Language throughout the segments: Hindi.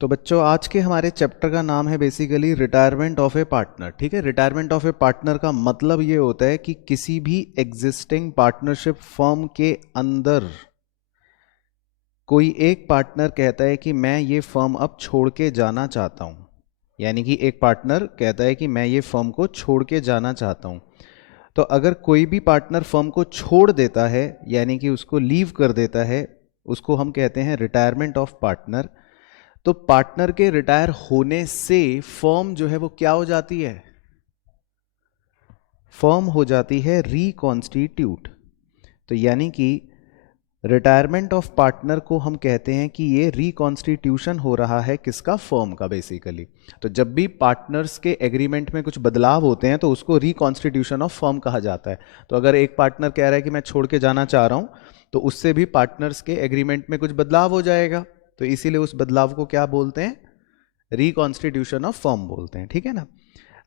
तो बच्चों आज के हमारे चैप्टर का नाम है basically retirement of A partner. ठीक है, रिटायरमेंट ऑफ ए पार्टनर का मतलब ये होता है कि किसी भी एग्जिस्टिंग पार्टनरशिप फर्म के अंदर कोई एक पार्टनर कहता है कि मैं ये फर्म अब छोड़ के जाना चाहता हूँ। यानी कि एक पार्टनर कहता है कि मैं ये फर्म को छोड़ के जाना चाहता हूँ। तो अगर कोई भी पार्टनर फर्म को छोड़ देता है यानी कि उसको लीव कर देता है, उसको हम कहते हैं रिटायरमेंट ऑफ पार्टनर। तो पार्टनर के रिटायर होने से फर्म जो है वो क्या हो जाती है? फर्म हो जाती है रिकॉन्स्टिट्यूट। तो यानी कि रिटायरमेंट ऑफ पार्टनर को हम कहते हैं कि ये रिकॉन्स्टिट्यूशन हो रहा है किसका? फर्म का बेसिकली। तो जब भी पार्टनर्स के एग्रीमेंट में कुछ बदलाव होते हैं तो उसको रिकॉन्स्टिट्यूशन ऑफ फर्म कहा जाता है। तो अगर एक पार्टनर कह रहा है कि मैं छोड़ के जाना चाह रहा हूं, तो उससे भी पार्टनर्स के एग्रीमेंट में कुछ बदलाव हो जाएगा। तो इसीलिए उस बदलाव को क्या बोलते हैं? रिकॉन्स्टिट्यूशन ऑफ फर्म बोलते हैं। ठीक है ना।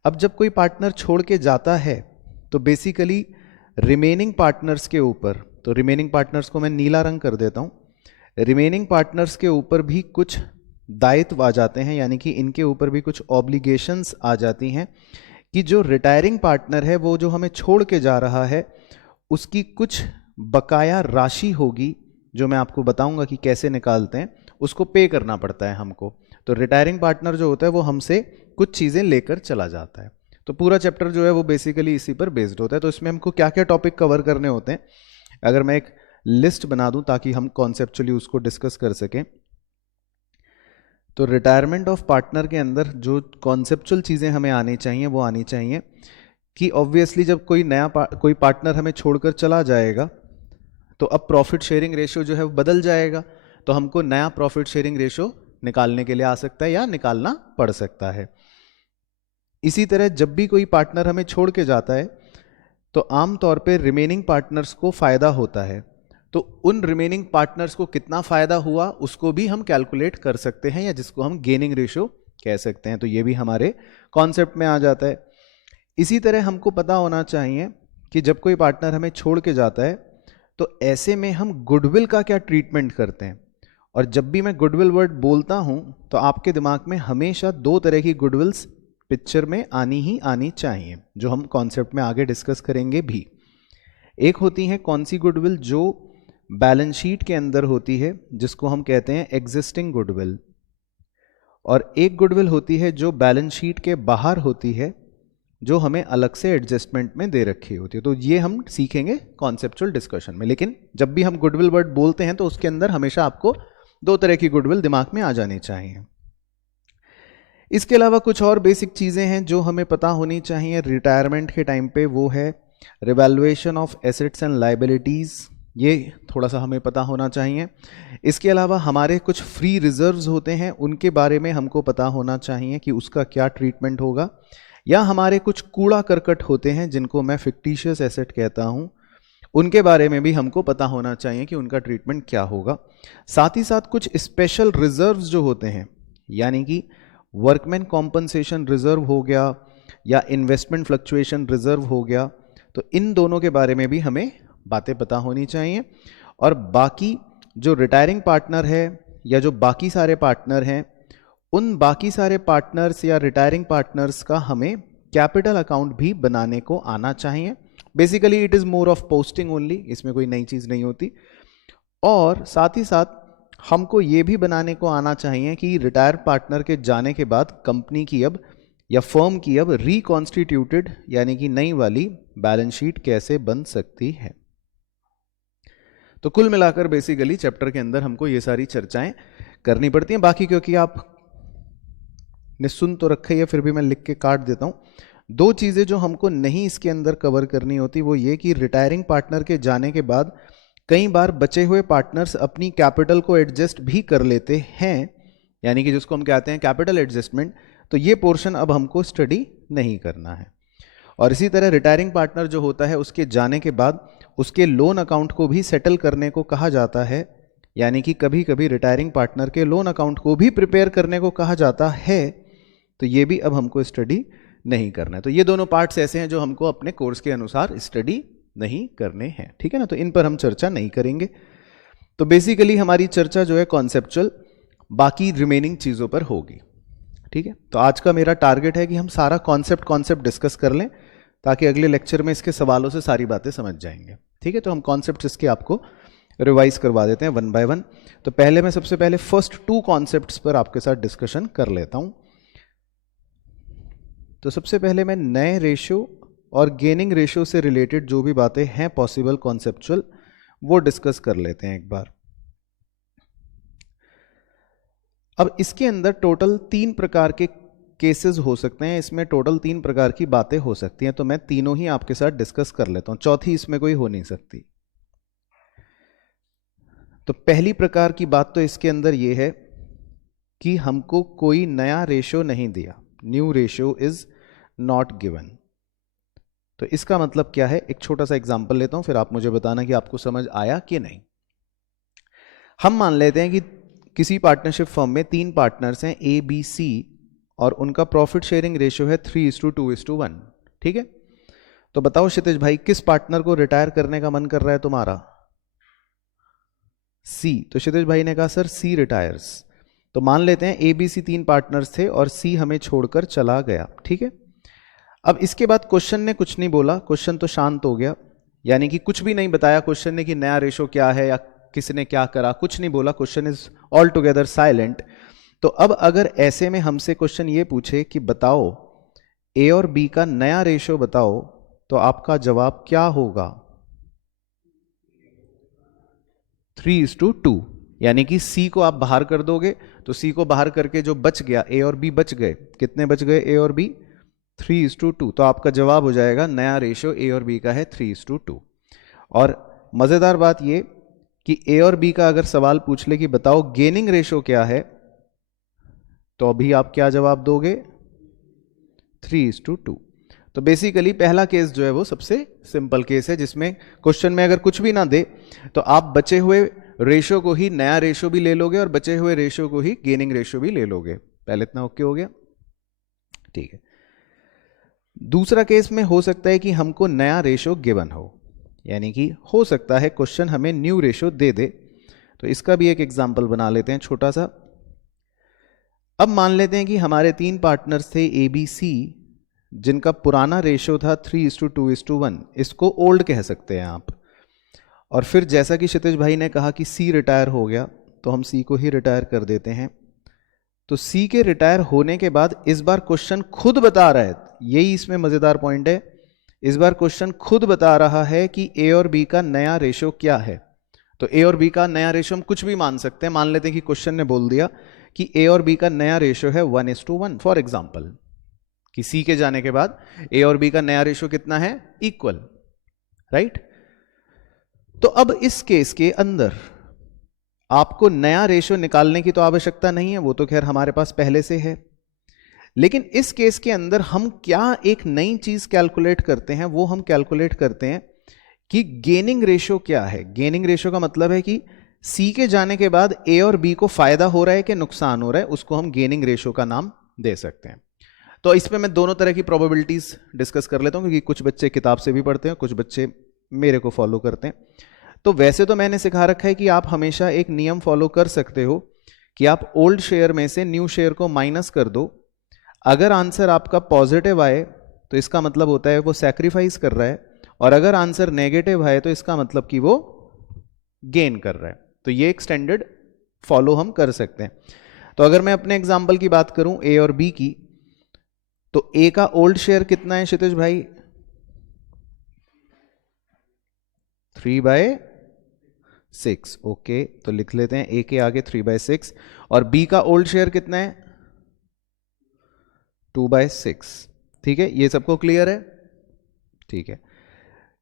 अब जब कोई पार्टनर छोड़ के जाता है तो बेसिकली रिमेनिंग पार्टनर्स के ऊपर, तो रिमेनिंग पार्टनर्स को मैं नीला रंग कर देता हूं, रिमेनिंग पार्टनर्स के ऊपर भी कुछ दायित्व आ जाते हैं, यानी कि इनके ऊपर भी कुछ ऑब्लिगेशंस आ जाती हैं कि जो रिटायरिंग पार्टनर है वो जो हमें छोड़ के जा रहा है उसकी कुछ बकाया राशि होगी, जो मैं आपको बताऊंगा कि कैसे निकालते हैं, उसको पे करना पड़ता है हमको। तो रिटायरिंग पार्टनर जो होता है वो हमसे कुछ चीज़ें लेकर चला जाता है। तो पूरा चैप्टर जो है वो बेसिकली इसी पर बेस्ड होता है। तो इसमें हमको क्या क्या टॉपिक कवर करने होते हैं, अगर मैं एक लिस्ट बना दूं ताकि हम कॉन्सेप्चुअली उसको डिस्कस कर सकें। तो रिटायरमेंट ऑफ पार्टनर के अंदर जो कॉन्सेप्चुअल चीज़ें हमें आनी चाहिए वो आनी चाहिए कि ऑब्वियसली जब कोई कोई पार्टनर हमें छोड़कर चला जाएगा तो अब प्रॉफिट शेयरिंग रेशियो जो है वो बदल जाएगा। तो हमको नया प्रॉफिट शेयरिंग रेशियो निकालने के लिए आ सकता है या निकालना पड़ सकता है। इसी तरह जब भी कोई पार्टनर हमें छोड़ के जाता है तो आमतौर पे रिमेनिंग पार्टनर्स को फायदा होता है। तो उन रिमेनिंग पार्टनर्स को कितना फायदा हुआ उसको भी हम कैलकुलेट कर सकते हैं, या जिसको हम गेनिंग रेशियो कह सकते हैं। तो ये भी हमारे कॉन्सेप्ट में आ जाता है। इसी तरह हमको पता होना चाहिए कि जब कोई पार्टनर हमें छोड़ के जाता है तो ऐसे में हम गुडविल का क्या ट्रीटमेंट करते हैं। और जब भी मैं गुडविल वर्ड बोलता हूं तो आपके दिमाग में हमेशा दो तरह की गुडविल्स पिक्चर में आनी ही आनी चाहिए, जो हम कॉन्सेप्ट में आगे डिस्कस करेंगे भी। एक होती है कौन सी गुडविल? जो बैलेंस शीट के अंदर होती है, जिसको हम कहते हैं एग्जिस्टिंग गुडविल। और एक गुडविल होती है जो बैलेंस शीट के बाहर होती है, जो हमें अलग से एडजस्टमेंट में दे रखी होती है। तो ये हम सीखेंगे कॉन्सेप्चुअल डिस्कशन में। लेकिन जब भी हम गुडविल वर्ड बोलते हैं तो उसके अंदर हमेशा आपको दो तरह की गुडविल दिमाग में आ जानी चाहिए। इसके अलावा कुछ और बेसिक चीज़ें हैं जो हमें पता होनी चाहिए रिटायरमेंट के टाइम पे, वो है revaluation of assets and liabilities. ये थोड़ा सा हमें पता होना चाहिए। इसके अलावा हमारे कुछ फ्री रिजर्व्स होते हैं, उनके बारे में हमको पता होना चाहिए कि उसका क्या ट्रीटमेंट होगा। या हमारे कुछ कूड़ा करकट होते हैं जिनको मैं फिक्टिशियस एसेट कहता हूँ, उनके बारे में भी हमको पता होना चाहिए कि उनका ट्रीटमेंट क्या होगा। साथ ही साथ कुछ स्पेशल रिजर्व्स जो होते हैं, यानी कि वर्कमैन कॉम्पनसेशन रिजर्व हो गया या इन्वेस्टमेंट फ्लक्चुएशन रिजर्व हो गया, तो इन दोनों के बारे में भी हमें बातें पता होनी चाहिए। और बाकी जो रिटायरिंग पार्टनर है या जो बाकी सारे पार्टनर हैं, उन बाकी सारे पार्टनर्स या रिटायरिंग पार्टनर्स का हमें कैपिटल अकाउंट भी बनाने को आना चाहिए। Basically it is more of posting only, इसमें कोई नई चीज़ नहीं होती। और साथ ही साथ हमको ये भी बनाने को आना चाहिए कि रिटायर पार्टनर के जाने के बाद कंपनी की अब या फर्म की अब रिकॉन्स्टिट्यूटेड यानी कि नई वाली बैलेंस शीट कैसे बन सकती है। तो कुल मिलाकर बेसिकली चैप्टर के अंदर हमको ये सारी चर्चाएं करनी पड़ती हैं। बाकी क्योंकि आप ने सुन तो रखा ही है, फिर भी मैं लिख के काट देता हूं। दो चीज़ें जो हमको नहीं इसके अंदर कवर करनी होती वो ये कि रिटायरिंग पार्टनर के जाने के बाद कई बार बचे हुए पार्टनर्स अपनी कैपिटल को एडजस्ट भी कर लेते हैं, यानी कि जिसको हम कहते हैं कैपिटल एडजस्टमेंट। तो ये पोर्शन अब हमको स्टडी नहीं करना है। और इसी तरह रिटायरिंग पार्टनर जो होता है उसके जाने के बाद उसके लोन अकाउंट को भी सेटल करने को कहा जाता है, यानी कि कभी कभी रिटायरिंग पार्टनर के लोन अकाउंट को भी प्रिपेयर करने को कहा जाता है। तो ये भी अब हमको स्टडी नहीं करना है। तो ये दोनों पार्ट्स ऐसे हैं जो हमको अपने कोर्स के अनुसार स्टडी नहीं करने हैं, ठीक है ना। तो इन पर हम चर्चा नहीं करेंगे। तो बेसिकली हमारी चर्चा जो है कॉन्सेप्चुअल बाकी रिमेनिंग चीज़ों पर होगी। ठीक है, तो आज का मेरा टारगेट है कि हम सारा कॉन्सेप्ट डिस्कस कर लें ताकि अगले लेक्चर में इसके सवालों से सारी बातें समझ जाएंगे। ठीक है, तो हम कॉन्सेप्ट इसके आपको रिवाइज करवा देते हैं वन बाय वन। तो पहले मैं सबसे पहले फर्स्ट 2 कॉन्सेप्ट्स पर आपके साथ डिस्कशन कर लेता हूं। तो सबसे पहले मैं नए रेशियो और गेनिंग रेशियो से रिलेटेड जो भी बातें हैं पॉसिबल कॉन्सेप्चुअल, वो डिस्कस कर लेते हैं एक बार। अब इसके अंदर टोटल 3 प्रकार के केसेस हो सकते हैं, इसमें टोटल 3 प्रकार की बातें हो सकती हैं, तो मैं तीनों ही आपके साथ डिस्कस कर लेता हूं, चौथी इसमें कोई हो नहीं सकती। तो पहली प्रकार की बात तो इसके अंदर यह है कि हमको कोई नया रेशियो नहीं दिया, new ratio is not given. तो इसका मतलब क्या है, एक छोटा सा एग्जांपल लेता हूं, फिर आप मुझे बताना कि आपको समझ आया कि नहीं। हम मान लेते हैं कि किसी पार्टनरशिप फर्म में 3 पार्टनर्स हैं ए बी सी और उनका प्रॉफिट शेयरिंग रेशियो है 3:2:1। ठीक है, तो बताओ क्षितिज भाई, किस पार्टनर को रिटायर करने का मन कर रहा है तुम्हारा? सी। तो क्षितिज भाई ने कहा सर सी रिटायर्स। तो मान लेते हैं ए बी सी 3 पार्टनर्स थे और सी हमें छोड़कर चला गया। ठीक है, अब इसके बाद क्वेश्चन ने कुछ नहीं बोला, क्वेश्चन तो शांत हो गया, यानी कि कुछ भी नहीं बताया क्वेश्चन ने कि नया रेशो क्या है या किसने क्या करा, कुछ नहीं बोला, question is all together silent. तो अब अगर ऐसे में हमसे क्वेश्चन ये पूछे कि बताओ ए और बी का नया रेशो बताओ, तो आपका जवाब क्या होगा? 3:2, यानी कि सी को आप बाहर कर दोगे, तो सी को बाहर करके जो बच गया ए और बी बच गए, कितने बच गए ए और बी? 3:2। तो आपका जवाब हो जाएगा नया रेशियो ए और बी का है 3:2। और मजेदार बात ये कि ए और बी का अगर सवाल पूछ ले कि बताओ गेनिंग रेशियो क्या है, तो अभी आप क्या जवाब दोगे? 3:2। तो बेसिकली पहला केस जो है वो सबसे सिंपल केस है, जिसमें क्वेश्चन में अगर कुछ भी ना दे तो आप बचे हुए रेशियो को ही नया रेशियो भी ले लोगे और बचे हुए रेशियो को ही गेनिंग रेशियो भी ले लोगे। पहले इतना ओके हो गया? ठीक है। दूसरा केस में हो सकता है कि हमको नया रेशियो गिवन हो, यानी कि हो सकता है क्वेश्चन हमें न्यू रेशियो दे दे। तो इसका भी एक एग्जांपल बना लेते हैं छोटा सा। अब मान लेते हैं कि हमारे 3 पार्टनर्स थे ए बी सी, जिनका पुराना रेशियो था 3:2:1, इसको ओल्ड कह सकते हैं आप। और फिर जैसा कि क्षितिज भाई ने कहा कि सी रिटायर हो गया, तो हम सी को ही रिटायर कर देते हैं। तो सी के रिटायर होने के बाद इस बार क्वेश्चन खुद बता रहा है, यही इसमें मजेदार पॉइंट है, इस बार क्वेश्चन खुद बता रहा है कि ए और बी का नया रेशियो क्या है। तो ए और बी का नया रेशियो हम कुछ भी मान सकते हैं, मान लेते हैं कि क्वेश्चन ने बोल दिया कि ए और बी का नया रेशियो है 1:1 फॉर एग्जाम्पल, कि सी के जाने के बाद ए और बी का नया रेशियो कितना है? Equal, right. तो अब इस केस के अंदर आपको नया रेशियो निकालने की तो आवश्यकता नहीं है, वो तो खैर हमारे पास पहले से है। लेकिन इस केस के अंदर हम क्या एक नई चीज कैलकुलेट करते हैं, वो हम कैलकुलेट करते हैं कि गेनिंग रेशियो क्या है। गेनिंग रेशियो का मतलब है कि सी के जाने के बाद ए और बी को फायदा हो रहा है कि नुकसान हो रहा है, उसको हम गेनिंग रेशियो का नाम दे सकते हैं। तो इसमें मैं दोनों तरह की प्रोबेबिलिटीज डिस्कस कर लेता हूं, क्योंकि कुछ बच्चे किताब से भी पढ़ते हैं, कुछ बच्चे मेरे को फॉलो करते हैं। तो वैसे तो मैंने सिखा रखा है कि आप हमेशा एक नियम फॉलो कर सकते हो कि आप ओल्ड शेयर में से न्यू शेयर को माइनस कर दो। अगर आंसर आपका पॉजिटिव आए तो इसका मतलब होता है वो सैक्रिफाइस कर रहा है, और अगर आंसर नेगेटिव आए तो इसका मतलब कि वो गेन कर रहा है। तो ये एक स्टैंडर्ड फॉलो हम कर सकते हैं। तो अगर मैं अपने एग्जाम्पल की बात करूं ए और बी की, तो ए का ओल्ड शेयर कितना है क्षितिज भाई? 3/6। ओके, तो लिख लेते हैं ए के आगे 3/6। और बी का ओल्ड शेयर कितना है? 2/6। ठीक है, ये सबको क्लियर है? ठीक है,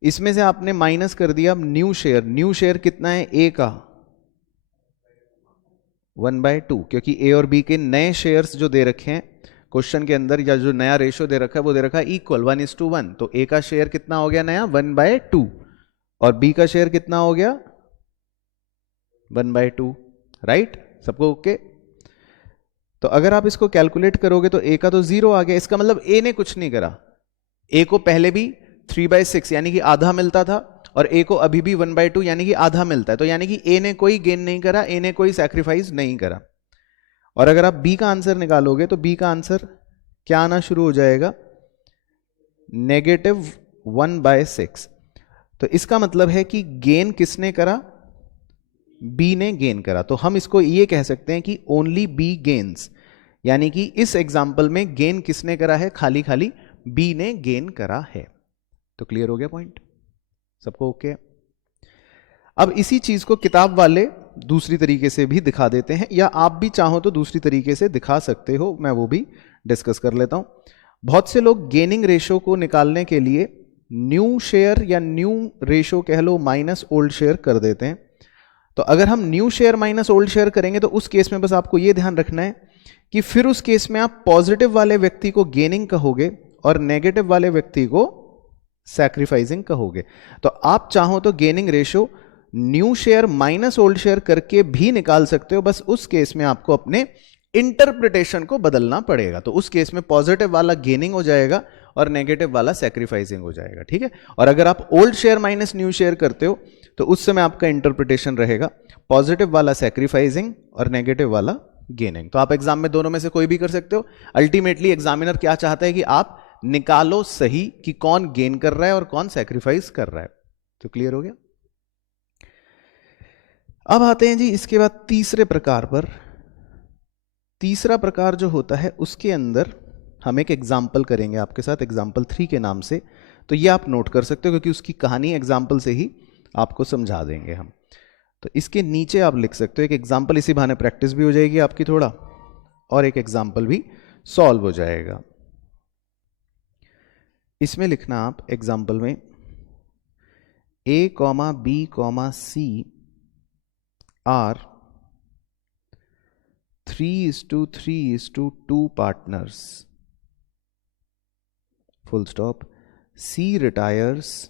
इसमें से आपने माइनस कर दिया न्यू शेयर। न्यू शेयर कितना है ए का? 1/2, क्योंकि ए और बी के नए शेयर्स जो दे रखे हैं क्वेश्चन के अंदर, या जो नया रेशियो दे रखा है वो दे रखा है इक्वल 1:1। तो ए का शेयर कितना हो गया नया? 1/2। और बी का शेयर कितना हो गया? 1/2, राइट। सबको ओके? तो अगर आप इसको कैलकुलेट करोगे तो ए का तो 0 आ गया, इसका मतलब ए ने कुछ नहीं करा। ए को पहले भी 3/6 यानी कि आधा मिलता था, और ए को अभी भी 1/2 यानी कि आधा मिलता है। तो यानी कि ए ने कोई गेन नहीं करा, ए ने कोई सैक्रिफाइस नहीं करा। और अगर आप बी का आंसर निकालोगे तो बी का आंसर क्या आना शुरू हो जाएगा, -1/6। तो इसका मतलब है कि गेन किसने करा, बी ने गेन करा। तो हम इसको ये कह सकते हैं कि ओनली बी गेन्स, यानी कि इस एग्जाम्पल में गेन किसने करा है, खाली खाली बी ने गेन करा है। तो क्लियर हो गया पॉइंट सबको, ओके। अब इसी चीज को किताब वाले दूसरी तरीके से भी दिखा देते हैं, या आप भी चाहो तो दूसरी तरीके से दिखा सकते हो, मैं वो भी डिस्कस कर लेता हूं। बहुत से लोग गेनिंग रेशो को निकालने के लिए न्यू शेयर या न्यू रेशो कह लो माइनस ओल्ड शेयर कर देते हैं। तो अगर हम new share minus old share करेंगे तो उस केस में बस आपको यह ध्यान रखना है कि फिर उस केस में आप पॉजिटिव वाले व्यक्ति को गेनिंग कहोगे और नेगेटिव वाले व्यक्ति को सैक्रिफाइसिंग कहोगे। तो आप चाहो तो gaining ratio new share minus old share करके भी निकाल सकते हो, बस उस केस में आपको अपने इंटरप्रिटेशन को बदलना पड़ेगा। तो उस केस में पॉजिटिव वाला गेनिंग हो जाएगा और नेगेटिव वाला सैक्रिफाइसिंग हो जाएगा, ठीक है। और अगर आप old share minus new share करते हो तो उस समय आपका इंटरप्रिटेशन रहेगा पॉजिटिव वाला सैक्रिफाइसिंग और नेगेटिव वाला गेनिंग। तो आप एग्जाम में दोनों में से कोई भी कर सकते हो। अल्टीमेटली एग्जामिनर क्या चाहता है कि आप निकालो सही कि कौन गेन कर रहा है और कौन सैक्रिफाइस कर रहा है। तो क्लियर हो गया। अब आते हैं जी इसके बाद तीसरे प्रकार पर। तीसरा प्रकार जो होता है उसके अंदर हम एक एग्जाम्पल करेंगे आपके साथ, एग्जाम्पल 3 के नाम से। तो ये आप नोट कर सकते हो क्योंकि उसकी कहानी एग्जाम्पल से ही आपको समझा देंगे हम। तो इसके नीचे आप लिख सकते हो एक एग्जाम्पल, इसी बहाने प्रैक्टिस भी हो जाएगी आपकी थोड़ा, और एक एग्जाम्पल भी सॉल्व हो जाएगा। इसमें लिखना आप एग्जाम्पल में A, B, C are 3:3:2 partners. Full stop. C retires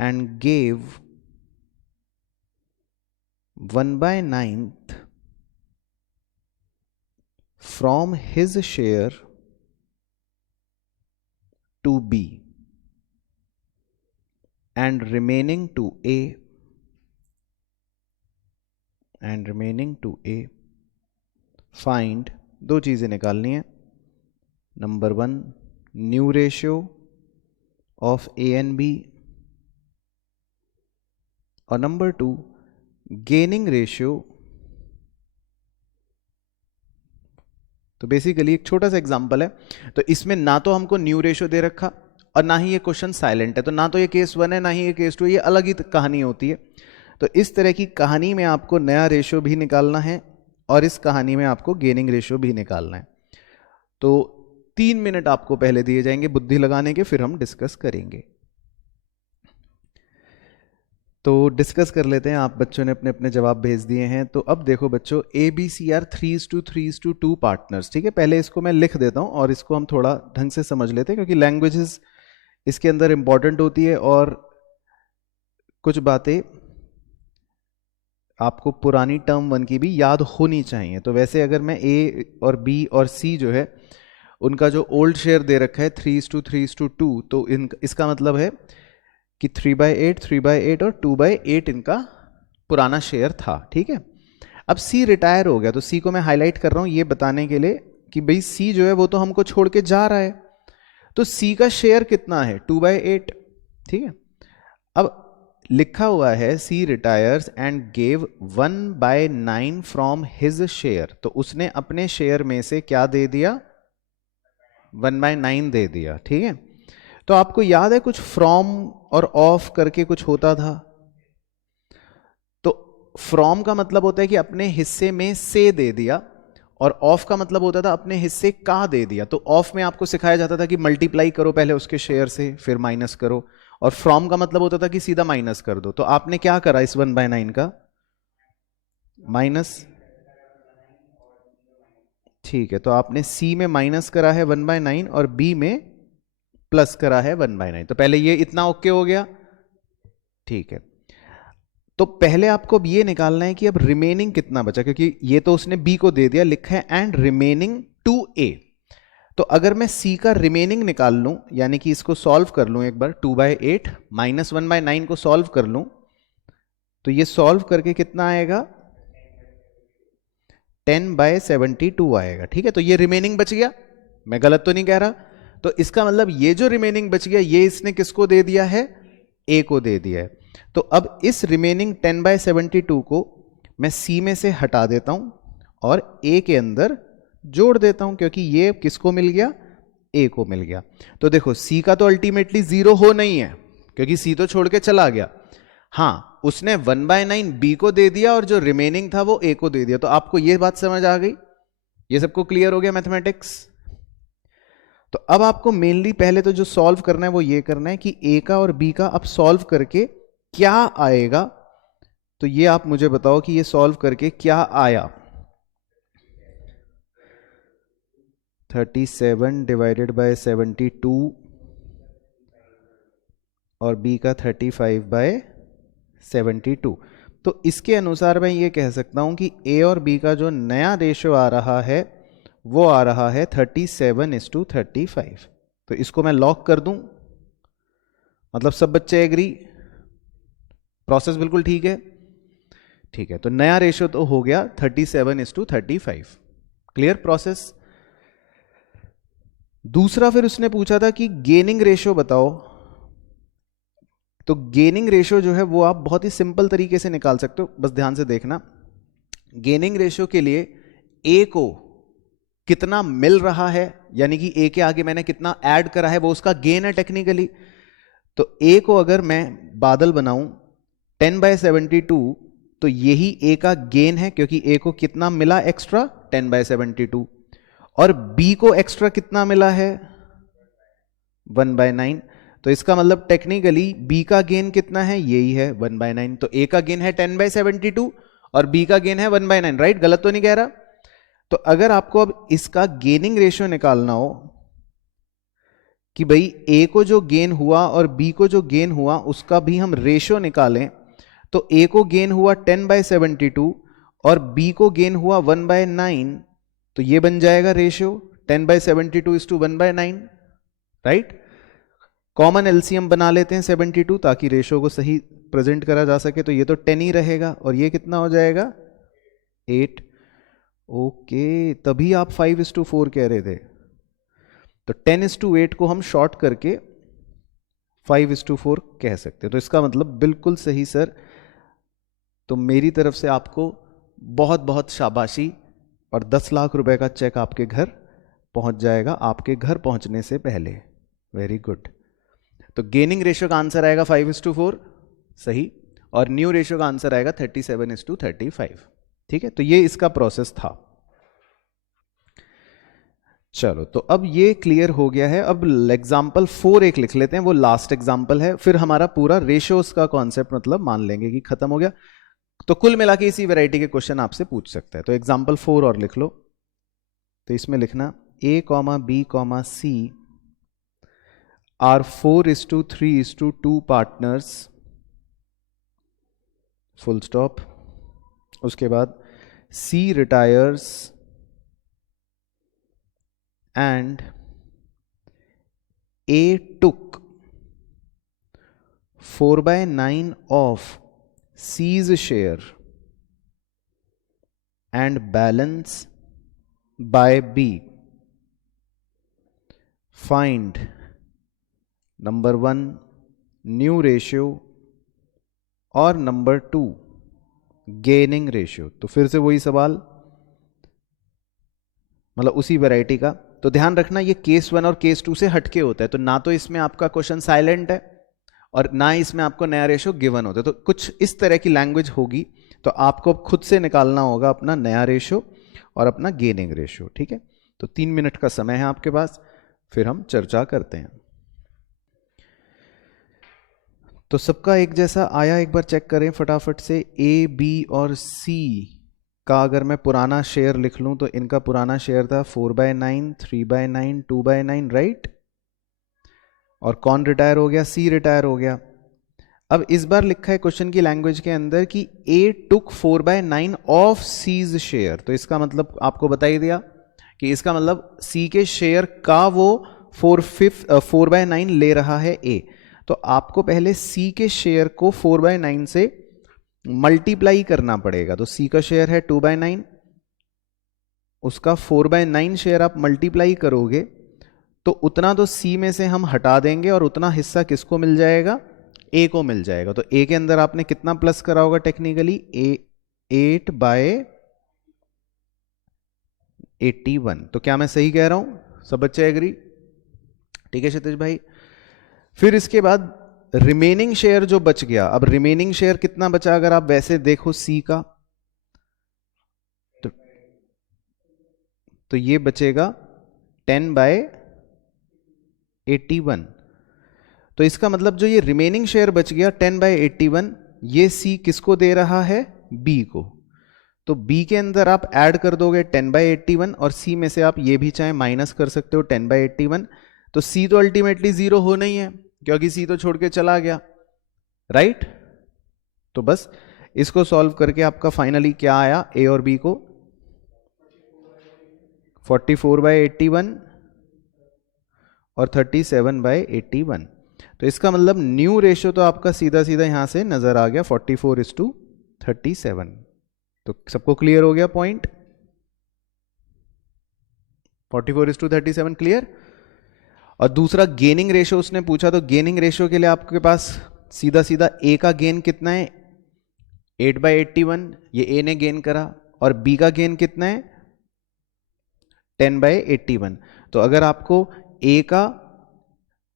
and gave 1/9 from his share to B and remaining to A find, दो चीजें निकालनी है। Number 1 new ratio of A and B और नंबर 2 गेनिंग रेशियो। तो बेसिकली एक छोटा सा एग्जांपल है। तो इसमें ना तो हमको न्यू रेशियो दे रखा और ना ही ये क्वेश्चन साइलेंट है, तो ना तो ये केस 1 है ना ही ये केस 2, ये अलग ही कहानी होती है। तो इस तरह की कहानी में आपको नया रेशियो भी निकालना है और इस कहानी में आपको गेनिंग रेशियो भी निकालना है। तो 3 मिनट आपको पहले दिए जाएंगे बुद्धि लगाने के, फिर हम डिस्कस करेंगे। तो डिस्कस कर लेते हैं। आप बच्चों ने अपने अपने जवाब भेज दिए हैं। तो अब देखो बच्चों, ABC आर 3:3:2 पार्टनर्स, ठीक है। पहले इसको मैं लिख देता हूं और इसको हम थोड़ा ढंग से समझ लेते हैं क्योंकि लैंग्वेजेस इसके अंदर इंपॉर्टेंट होती है और कुछ बातें आपको पुरानी टर्म 1 की भी याद होनी चाहिए। तो वैसे अगर मैं A और B और C जो है उनका जो ओल्ड शेयर दे रखा है 3:3:2, तो इसका मतलब है कि 3/8, 3/8 और 2/8 इनका पुराना शेयर था, ठीक है। अब C रिटायर हो गया, तो C को मैं हाईलाइट कर रहा हूं ये बताने के लिए कि भाई C जो है वो तो हमको छोड़ के जा रहा है, तो C का शेयर कितना है 2/8, ठीक है। अब लिखा हुआ है C retires and gave 1/9 from his share, तो उसने अपने शेयर में से क्या दे दिया, 1/9 दे दिया, ठीक है। तो आपको याद है कुछ फ्रॉम और ऑफ करके कुछ होता था। तो फ्रॉम का मतलब होता है कि अपने हिस्से में से दे दिया और ऑफ का मतलब होता था अपने हिस्से का दे दिया। तो ऑफ में आपको सिखाया जाता था कि मल्टीप्लाई करो पहले उसके शेयर से फिर माइनस करो, और फ्रॉम का मतलब होता था कि सीधा माइनस कर दो। तो आपने क्या करा इस 1/9 का माइनस, ठीक है। तो आपने C में माइनस करा है 1/9 और B में प्लस करा है 1/9। तो पहले ये इतना ओके हो गया, ठीक है। तो पहले आपको अब ये निकालना है कि अब रिमेनिंग कितना बचा, क्योंकि ये तो उसने B को दे दिया, लिखा है एंड रिमेनिंग टू A। तो अगर मैं C का रिमेनिंग निकाल लूं, यानी कि इसको सॉल्व कर लूं एक बार, 2/8 माइनस 1/9 को सॉल्व कर लूं, तो ये सॉल्व करके कितना आएगा 10/72 आएगा। ठीक है, तो ये रिमेनिंग बच गया, मैं गलत तो नहीं कह रहा। तो इसका मतलब ये जो रिमेनिंग बच गया ये इसने किसको दे दिया है, ए को दे दिया है। तो अब इस रिमेनिंग 10/72 को मैं सी में से हटा देता हूं और ए के अंदर जोड़ देता हूं, क्योंकि ये किसको मिल गया, ए को मिल गया। तो देखो सी का तो अल्टीमेटली 0 हो नहीं है, क्योंकि सी तो छोड़ के चला गया। हाँ, उसने 1/9 बी को दे दिया और जो रिमेनिंग था वो ए को दे दिया। तो आपको ये बात समझ आ गई, ये सबको क्लियर हो गया मैथमेटिक्स। तो अब आपको मेनली पहले तो जो सॉल्व करना है वो ये करना है कि ए का और बी का अब सॉल्व करके क्या आएगा। तो ये आप मुझे बताओ कि ये सॉल्व करके क्या आया। 37 डिवाइडेड बाय 72 और बी का 35/72। तो इसके अनुसार मैं ये कह सकता हूं कि ए और बी का जो नया रेशियो आ रहा है वो आ रहा है 37:35। तो इसको मैं लॉक कर दूं, मतलब सब बच्चे एग्री, प्रोसेस बिल्कुल ठीक है। ठीक है, तो नया रेशियो तो हो गया 37:35। Clear process. दूसरा फिर उसने पूछा था कि गेनिंग रेशियो बताओ। तो गेनिंग रेशियो जो है वो आप बहुत ही सिंपल तरीके से निकाल सकते हो, बस ध्यान से देखना। गेनिंग रेशियो के लिए ए को कितना मिल रहा है, यानी कि ए के आगे मैंने कितना ऐड करा है, वो उसका गेन है टेक्निकली। तो ए को अगर मैं बादल बनाऊं 10/72, तो यही ए का गेन है, क्योंकि ए को कितना मिला एक्स्ट्रा 10/72, और बी को एक्स्ट्रा कितना मिला है 1/9। तो इसका मतलब टेक्निकली बी का गेन कितना है, यही है 1/9। तो ए का गेन है 10/72 और बी का गेन है 1/9, राइट, गलत तो नहीं कह रहा। तो अगर आपको अब इसका गेनिंग रेशियो निकालना हो कि भाई ए को जो गेन हुआ और बी को जो गेन हुआ उसका भी हम रेशियो निकालें, तो ए को गेन हुआ 10/72 और बी को गेन हुआ 1/9, तो ये बन जाएगा रेशियो 10/72:1/9, राइट। कॉमन एलसीएम बना लेते हैं 72 ताकि रेशियो को सही प्रेजेंट करा जा सके। तो ये तो 10 ही रहेगा और ये कितना हो जाएगा 8। ओके, तभी आप 5:4 कह रहे थे। तो 10:8 को हम शॉर्ट करके 5:4 कह सकते हैं। तो इसका मतलब बिल्कुल सही सर। तो मेरी तरफ से आपको बहुत बहुत शाबाशी और 10 लाख रुपए का चेक आपके घर पहुंच जाएगा आपके घर पहुंचने से पहले। Very good. तो गेनिंग रेशियो का आंसर आएगा 5:4, सही, और न्यू रेशियो का आंसर आएगा 37:35। ठीक है, तो ये इसका प्रोसेस था। चलो, तो अब ये क्लियर हो गया है। अब एग्जाम्पल 4 एक लिख लेते हैं, वो लास्ट एग्जाम्पल है, फिर हमारा पूरा रेशियोज का कॉन्सेप्ट मतलब मान लेंगे कि खत्म हो गया। तो कुल मिला के इसी वैरायटी के क्वेश्चन आपसे पूछ सकता है। तो एग्जाम्पल 4 और लिख लो। तो इसमें लिखना A, B, C are 4:3:2 partners, full stop। उसके बाद C retires and A took 4/9 of C's share and balance by B. Find number 1 new ratio और नंबर 2 गेनिंग रेशियो। तो फिर से वही सवाल, मतलब उसी वैरायटी का। तो ध्यान रखना ये केस 1 और केस 2 से हटके होता है। तो ना तो इसमें आपका क्वेश्चन साइलेंट है और ना इसमें आपको नया रेशियो गिवन होता है। तो कुछ इस तरह की लैंग्वेज होगी, तो आपको खुद से निकालना होगा अपना नया रेशियो और अपना गेनिंग रेशियो। ठीक है, तो 3 मिनट का समय है आपके पास, फिर हम चर्चा करते हैं। तो सबका एक जैसा आया, एक बार चेक करें फटाफट से। ए, बी और सी का अगर मैं पुराना शेयर लिख लूं तो इनका पुराना शेयर था 4/9, 3/9, 2/9, राइट। और कौन रिटायर हो गया, सी रिटायर हो गया। अब इस बार लिखा है क्वेश्चन की लैंग्वेज के अंदर कि ए टुक 4/9 ऑफ सीज शेयर। तो इसका मतलब आपको बता ही दिया कि इसका मतलब सी के शेयर का वो 4/9 ले रहा है ए। तो आपको पहले सी के शेयर को 4/9 से मल्टीप्लाई करना पड़ेगा। तो सी का शेयर है 2/9, उसका 4/9 शेयर आप मल्टीप्लाई करोगे तो उतना तो सी में से हम हटा देंगे और उतना हिस्सा किसको मिल जाएगा, ए को मिल जाएगा। तो ए के अंदर आपने कितना प्लस करा होगा टेक्निकली, ए 8/81। तो क्या मैं सही कह रहा हूं, सब बच्चे एग्री? ठीक है क्षितिज भाई। फिर इसके बाद रिमेनिंग शेयर जो बच गया, अब रिमेनिंग शेयर कितना बचा अगर आप वैसे देखो सी का, तो ये बचेगा 10/81। तो इसका मतलब जो ये रिमेनिंग शेयर बच गया 10/81, ये सी किसको दे रहा है, बी को। तो बी के अंदर आप ऐड कर दोगे 10/81 और सी में से आप ये भी चाहे माइनस कर सकते हो 10/81। तो सी तो अल्टीमेटली जीरो होना ही है क्योंकि सी तो छोड़ के चला गया, राइट। तो बस इसको सॉल्व करके आपका फाइनली क्या आया, ए और बी को 44/81 और 37/81। तो इसका मतलब न्यू रेशियो तो आपका सीधा सीधा यहां से नजर आ गया 44:37। तो सबको क्लियर हो गया पॉइंट, 44:37 क्लियर। और दूसरा गेनिंग रेशियो उसने पूछा, तो गेनिंग रेशियो के लिए आपके पास सीधा सीधा ए का गेन कितना है, 8/81, ये ए ने गेन करा, और बी का गेन कितना है 10/81। तो अगर आपको ए का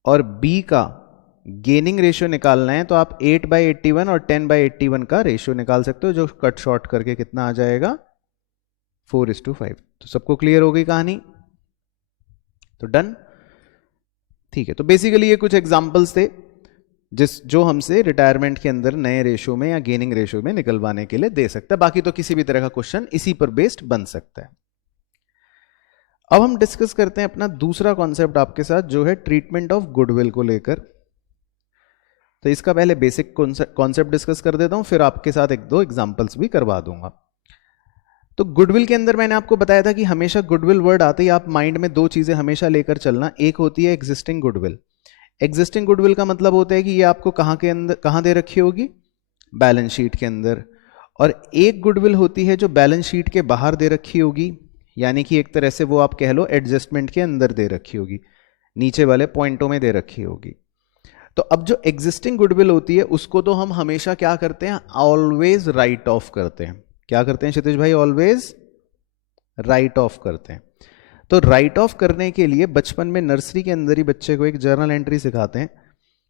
और बी का गेनिंग रेशियो निकालना है तो आप 8/81 और 10/81 का रेशियो निकाल सकते हो, जो कट शॉर्ट करके कितना आ जाएगा 4:5। तो सबको क्लियर हो गई कहानी, तो डन। ठीक है, तो बेसिकली ये कुछ एग्जांपल्स थे जो हमसे रिटायरमेंट के अंदर नए रेशियो में या गेनिंग रेशियो में निकलवाने के लिए दे सकता है। बाकी तो किसी भी तरह का क्वेश्चन इसी पर बेस्ड बन सकता है। अब हम डिस्कस करते हैं अपना दूसरा कॉन्सेप्ट आपके साथ, जो है ट्रीटमेंट ऑफ गुडविल को लेकर। तो इसका पहले बेसिक कॉन्सेप्ट डिस्कस कर देता हूं, फिर आपके साथ एक दो एग्जांपल्स भी करवा दूंगा। तो गुडविल के अंदर मैंने आपको बताया था कि हमेशा गुडविल वर्ड आते ही आप माइंड में दो चीजें हमेशा लेकर चलना। एक होती है एग्जिस्टिंग गुडविल। एग्जिस्टिंग गुडविल का मतलब होता है कि ये आपको कहां के अंदर, कहां दे रखी होगी, बैलेंस शीट के अंदर। और एक गुडविल होती है जो बैलेंस शीट के बाहर दे रखी होगी, यानी कि एक तरह से वो आप कह लो एडजस्टमेंट के अंदर दे रखी होगी, नीचे वाले पॉइंटों में दे रखी होगी। तो अब जो एग्जिस्टिंग गुडविल होती है उसको तो हम हमेशा क्या करते हैं, ऑलवेज राइट ऑफ करते हैं। क्या करते हैं क्षितिज भाई, ऑलवेज राइट ऑफ करते हैं। तो राइट ऑफ करने के लिए बचपन में नर्सरी के अंदर ही बच्चे को एक जर्नल एंट्री सिखाते हैं।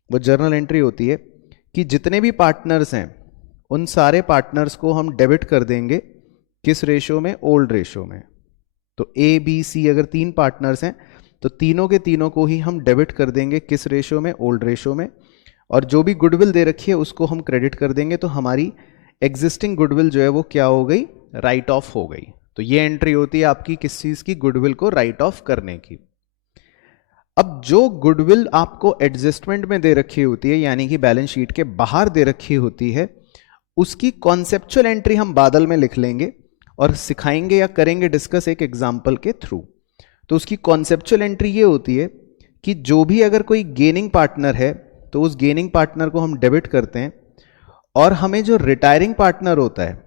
वो जर्नल एंट्री होती है कि जितने भी पार्टनर्स हैं उन सारे पार्टनर्स को हम डेबिट कर देंगे किस रेशियो में, ओल्ड रेशियो में। तो ए बी सी अगर 3 पार्टनर्स हैं तो तीनों के तीनों को ही हम डेबिट कर देंगे किस रेशियो में, ओल्ड रेशियो में। और जो भी गुडविल दे रखी है उसको हम क्रेडिट कर देंगे। तो हमारी एग्जिस्टिंग गुडविल जो है वो क्या हो गई, राइट ऑफ हो गई। तो ये एंट्री होती है आपकी किस चीज की, गुडविल को राइट ऑफ करने की। अब जो गुडविल आपको एडजस्टमेंट में दे रखी होती है, यानी कि बैलेंस शीट के बाहर दे रखी होती है, उसकी कॉन्सेप्चुअल एंट्री हम बादल में लिख लेंगे और सिखाएंगे या करेंगे डिस्कस एक एग्जाम्पल के थ्रू। तो उसकी कॉन्सेप्चुअल एंट्री ये होती है कि जो भी अगर कोई गेनिंग पार्टनर है तो उस गेनिंग पार्टनर को हम डेबिट करते हैं, और हमें जो रिटायरिंग पार्टनर होता है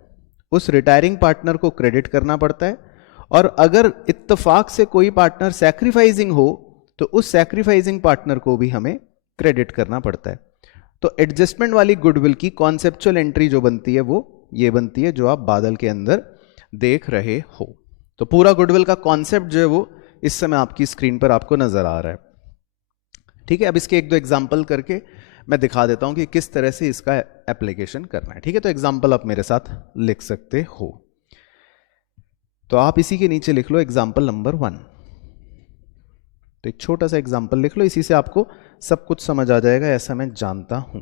उस रिटायरिंग पार्टनर को क्रेडिट करना पड़ता है। और अगर इत्तेफाक से कोई पार्टनर सैक्रिफाइसिंग हो तो उस सैक्रिफाइसिंग पार्टनर को भी हमें क्रेडिट करना पड़ता है। तो एडजस्टमेंट वाली गुडविल की कॉन्सेप्चुअल एंट्री जो बनती है वो ये बनती है जो आप बादल के अंदर देख रहे हो। तो पूरा गुडविल का कॉन्सेप्ट जो है वो इस समय आपकी स्क्रीन पर आपको नजर आ रहा है। ठीक है, अब इसके एक दो एग्जाम्पल करके मैं दिखा देता हूं कि किस तरह से इसका एप्लीकेशन करना है। ठीक है, तो एग्जाम्पल आप मेरे साथ लिख सकते हो। तो आप इसी के नीचे लिख लो एग्जाम्पल नंबर 1। तो एक छोटा सा एग्जाम्पल लिख लो, इसी से आपको सब कुछ समझ आ जाएगा ऐसा मैं जानता हूं।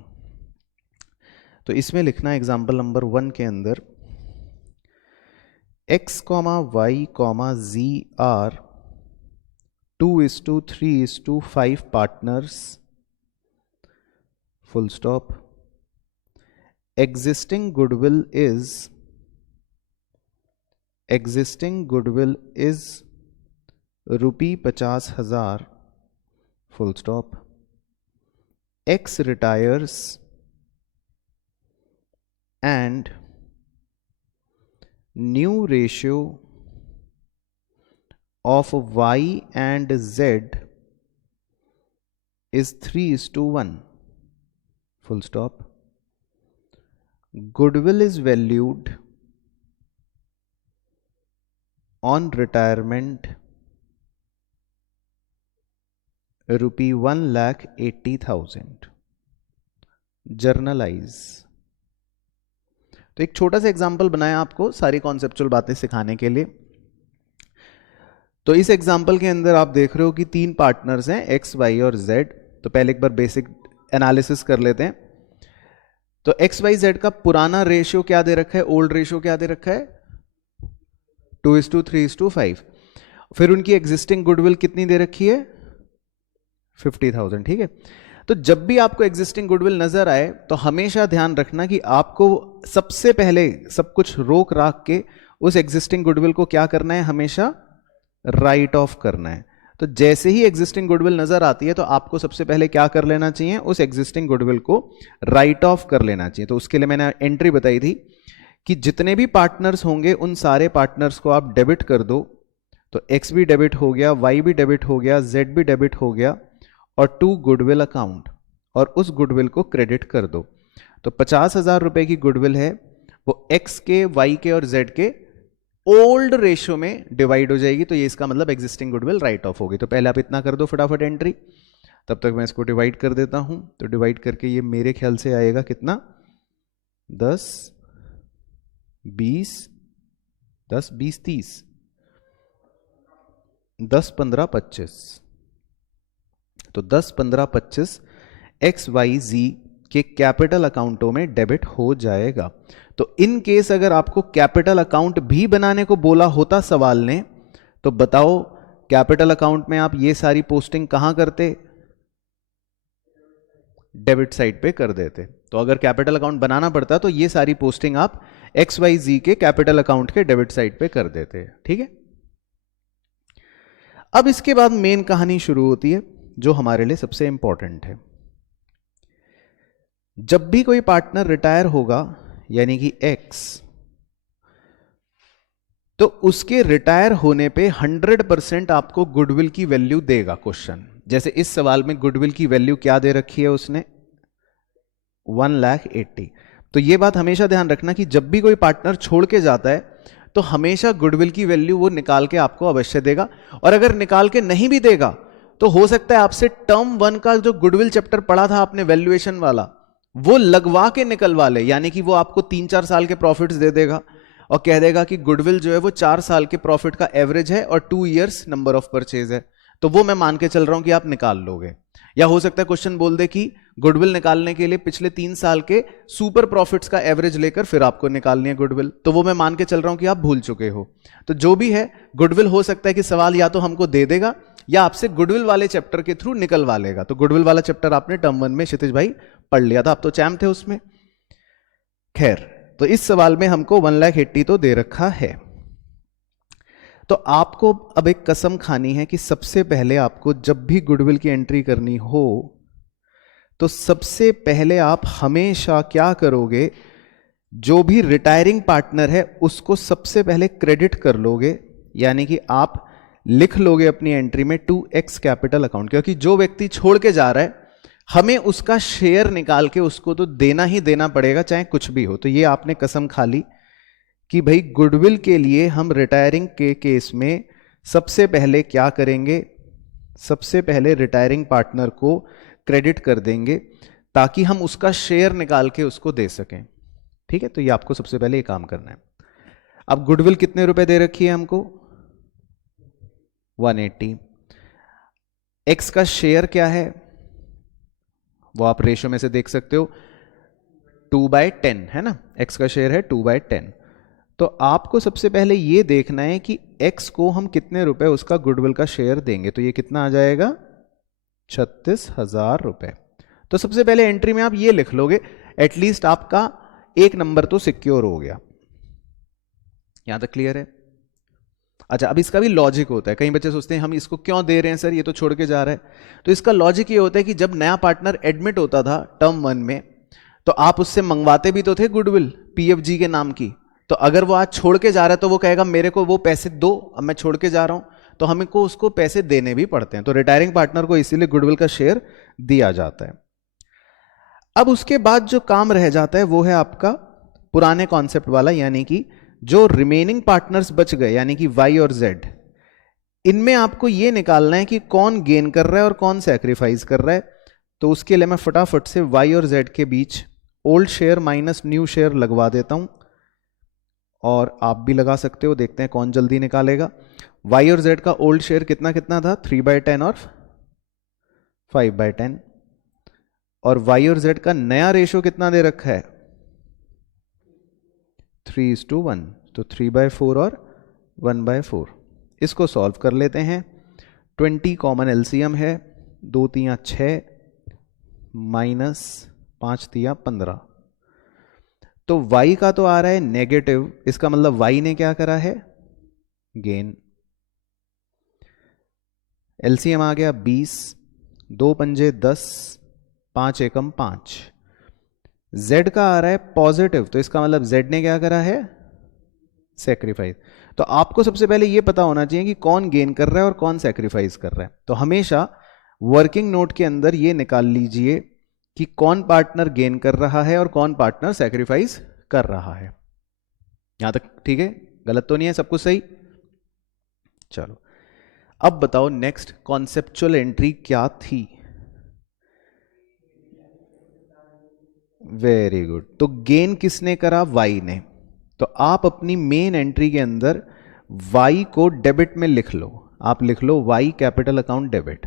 तो इसमें लिखना एग्जाम्पल नंबर 1 के अंदर x, y, z are 2:3:5 partners, full stop. Existing goodwill is rupee 50,000, full stop. X retires and new ratio of y and z is 3:1, full stop. Goodwill is valued on retirement rupee 1,80,000. Generalized. तो एक छोटा सा एग्जाम्पल बनाया आपको सारी कॉन्सेप्चुअल बातें सिखाने के लिए. तो इस एग्जाम्पल के अंदर आप देख रहे हो कि 3 पार्टनर्स हैं एक्स, वाई और जेड. तो पहले एक बार बेसिक एनालिसिस कर लेते हैं. तो एक्स वाई जेड का पुराना रेशियो क्या दे रखा है, ओल्ड रेशियो क्या दे रखा है, 2:3:5. फिर उनकी एग्जिस्टिंग गुडविल कितनी दे रखी है, 50,000. ठीक है. तो जब भी आपको एग्जिस्टिंग गुडविल नजर आए तो हमेशा ध्यान रखना कि आपको सबसे पहले सब कुछ रोक राख के उस एग्जिस्टिंग गुडविल को क्या करना है, हमेशा राइट ऑफ करना है. तो जैसे ही एग्जिस्टिंग गुडविल नजर आती है तो आपको सबसे पहले क्या कर लेना चाहिए, उस एग्जिस्टिंग गुडविल को राइट ऑफ कर लेना चाहिए. तो उसके लिए मैंने एंट्री बताई थी कि जितने भी पार्टनर्स होंगे उन सारे पार्टनर्स को आप डेबिट कर दो. तो एक्स भी डेबिट हो गया, वाई भी डेबिट हो गया, जेड भी डेबिट हो गया, और टू गुडविल अकाउंट, और उस गुडविल को क्रेडिट कर दो. तो 50,000 रुपए की गुडविल है वो एक्स के, वाई के और जेड के ओल्ड रेशियो में डिवाइड हो जाएगी. तो ये इसका मतलब एग्जिस्टिंग गुडविल राइट ऑफ होगी. तो पहले आप इतना कर दो फटाफट एंट्री, तब तक मैं इसको डिवाइड कर देता हूं. तो डिवाइड करके ये मेरे ख्याल से आएगा कितना, 10, 20, 10, 20, 30, 10, 15, 25. तो 10, 15, 25 एक्स, वाई, जी के कैपिटल अकाउंटों में डेबिट हो जाएगा. तो इन केस अगर आपको कैपिटल अकाउंट भी बनाने को बोला होता सवाल ने, तो बताओ कैपिटल अकाउंट में आप ये सारी पोस्टिंग कहां करते, डेबिट साइड पे कर देते. तो अगर कैपिटल अकाउंट बनाना पड़ता तो ये सारी पोस्टिंग आप एक्स, वाई, जी के कैपिटल अकाउंट के डेबिट साइड पे कर देते. ठीक है. अब इसके बाद मेन कहानी शुरू होती है जो हमारे लिए सबसे इंपॉर्टेंट है. जब भी कोई पार्टनर रिटायर होगा यानी कि एक्स, तो उसके रिटायर होने पे 100% आपको गुडविल की वैल्यू देगा क्वेश्चन. जैसे इस सवाल में गुडविल की वैल्यू क्या दे रखी है उसने, 1,80,000. तो ये बात हमेशा ध्यान रखना कि जब भी कोई पार्टनर छोड़ के जाता है तो हमेशा गुडविल की वैल्यू वो निकाल के आपको अवश्य देगा. और अगर निकाल के नहीं भी देगा तो हो सकता है आपसे टर्म 1 का जो गुडविल चैप्टर पढ़ा था आपने वैल्यूएशन वाला, वो लगवा के निकलवा ले. यानी कि वो आपको 3-4 साल के प्रॉफिट्स दे देगा और कह देगा कि गुडविल जो है वो 4 साल के प्रॉफिट का एवरेज है और 2 इयर्स नंबर ऑफ परचेज है. तो वो मैं मान के चल रहा हूं कि आप निकाल लोगे. या हो सकता है क्वेश्चन बोल दे कि गुडविल निकालने के लिए पिछले 3 साल के सुपर प्रॉफिट्स का एवरेज लेकर फिर आपको निकालनी है गुडविल. तो वो मैं मान के चल रहा हूं कि आप भूल चुके हो. तो जो भी है गुडविल हो सकता है कि सवाल या तो हमको दे देगा या आपसे गुडविल वाले चैप्टर के थ्रू निकलवा लेगा. तो गुडविल वाला चैप्टर आपने टर्म 1 में क्षितिज भाई पढ़ लिया था, आप तो चैम थे उसमें. खैर, तो इस सवाल में हमको 1,80,000 तो दे रखा है. तो आपको अब एक कसम खानी है कि सबसे पहले आपको जब भी गुडविल की एंट्री करनी हो तो सबसे पहले आप हमेशा क्या करोगे, जो भी रिटायरिंग पार्टनर है उसको सबसे पहले क्रेडिट कर लोगे. यानी कि आप लिख लोगे अपनी एंट्री में 2x कैपिटल अकाउंट, क्योंकि जो व्यक्ति छोड़ के जा रहा है हमें उसका शेयर निकाल के उसको तो देना ही देना पड़ेगा चाहे कुछ भी हो. तो ये आपने कसम खा ली कि भाई गुडविल के लिए हम रिटायरिंग के केस में सबसे पहले क्या करेंगे, सबसे पहले रिटायरिंग पार्टनर को क्रेडिट कर देंगे ताकि हम उसका शेयर निकाल के उसको दे सकें. ठीक है. तो ये आपको सबसे पहले ये काम करना है. अब गुडविल कितने रुपए दे रखी है हमको, 180. एक्स का शेयर क्या है वो आप रेशियो में से देख सकते हो, 2/10 है ना. एक्स का शेयर है 2/10. तो आपको सबसे पहले ये देखना है कि एक्स को हम कितने रुपए उसका गुडविल का शेयर देंगे. तो ये कितना आ जाएगा, 36,000 रुपए. तो सबसे पहले एंट्री में आप ये लिख लोगे, एटलीस्ट आपका एक नंबर तो सिक्योर हो गया. यहां तक क्लियर है. अच्छा, अब इसका भी लॉजिक होता है. कई बच्चे सोचते हैं हम इसको क्यों दे रहे हैं सर, ये तो छोड़ के जा रहा है. तो इसका लॉजिक ये होता है कि जब नया पार्टनर एडमिट होता था टर्म 1 में, तो आप उससे मंगवाते भी तो थे गुडविल पीएफजी के नाम की. तो अगर वो आज छोड़ के जा रहा है तो वो कहेगा मेरे को वो पैसे दो, अब मैं छोड़ के जा रहा हूं. तो हमको उसको पैसे देने भी पड़ते हैं, तो रिटायरिंग पार्टनर को इसीलिए गुडविल का शेयर दिया जाता है। अब उसके बाद जो काम रह जाता है वो है आपका पुराने कॉन्सेप्ट वाला, यानी कि जो रिमेनिंग पार्टनर्स बच गए यानी कि वाई और जेड, इनमें आपको ये निकालना है कि कौन गेन कर रहा है और कौन सैक्रिफाइस कर रहा है। तो उसके लिए मैं फटाफट से वाई और जेड के बीच old share minus new share लगवा देता हूं, और आप भी लगा सकते हो, देखते हैं कौन जल्दी निकालेगा। वाई और जेड का ओल्ड शेयर कितना कितना था, 3/10 और 5/10, और वाई और जेड का नया रेशो कितना दे रखा है, 3:1, तो 3/4 और 1/4। इसको सॉल्व कर लेते हैं। 20 कॉमन एलसीएम है, 2 तियां 6 माइनस 5 तियां 15, तो y का तो आ रहा है नेगेटिव, इसका मतलब y ने क्या करा है, गेन। एलसीएम आ गया 20, 2 पंजे 10, 5 एकम 5। z का आ रहा है पॉजिटिव, तो इसका मतलब z ने क्या करा है, सैक्रिफाइस। तो आपको सबसे पहले यह पता होना चाहिए कि कौन गेन कर रहा है और कौन सैक्रिफाइस कर रहा है। तो हमेशा वर्किंग नोट के अंदर यह निकाल लीजिए कि कौन पार्टनर गेन कर रहा है और कौन पार्टनर सैक्रिफाइस कर रहा है। यहां तक ठीक है, गलत तो नहीं है, सब कुछ सही। चलो अब बताओ नेक्स्ट कॉन्सेप्चुअल एंट्री क्या थी। वेरी गुड, तो गेन किसने करा, वाई ने। तो आप अपनी मेन एंट्री के अंदर वाई को डेबिट में लिख लो, आप लिख लो वाई कैपिटल अकाउंट डेबिट,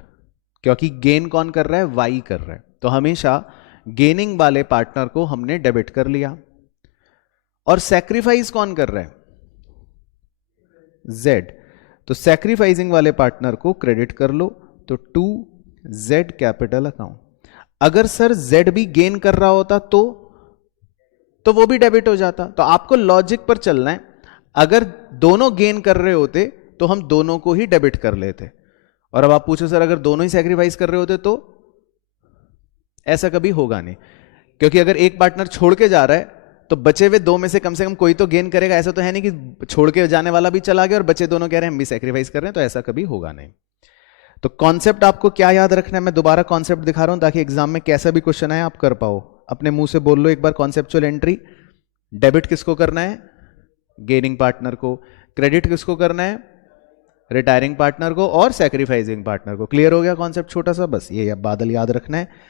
क्योंकि गेन कौन कर रहा है, वाई कर रहा है। तो हमेशा गेनिंग वाले पार्टनर को हमने डेबिट कर लिया, और सैक्रिफाइस कौन कर रहा है, जेड, तो सैक्रिफाइसिंग वाले पार्टनर को क्रेडिट कर लो, तो टू जेड कैपिटल अकाउंट। अगर सर जेड भी गेन कर रहा होता तो वो भी डेबिट हो जाता। तो आपको लॉजिक पर चलना है, अगर दोनों गेन कर रहे होते तो हम दोनों को ही डेबिट कर लेते। और अब आप पूछो सर अगर दोनों ही सैक्रिफाइस कर रहे होते तो, ऐसा कभी होगा नहीं, क्योंकि अगर एक पार्टनर छोड़ के जा रहा है तो बचे हुए दो में से कम कोई तो गेन करेगा। ऐसा तो है नहीं कि छोड़ के जाने वाला भी चला गया और बचे दोनों कह रहे हैं हम भी सैक्रिफाइस कर रहे हैं, तो ऐसा कभी होगा नहीं। तो कॉन्सेप्ट आपको क्या याद रखना है, मैं दोबारा कॉन्सेप्ट दिखा रहा हूं ताकि एग्जाम में कैसा भी क्वेश्चन आए आप कर पाओ। अपने मुंह से बोल लो एक बार कॉन्सेप्चुअल एंट्री। डेबिट किसको करना है, गेनिंग पार्टनर को। क्रेडिट किसको करना है, रिटायरिंग पार्टनर को, और सैक्रिफाइसिंग पार्टनर को। क्लियर हो गया कॉन्सेप्ट छोटा सा, बस ये अब बादल याद रखना है।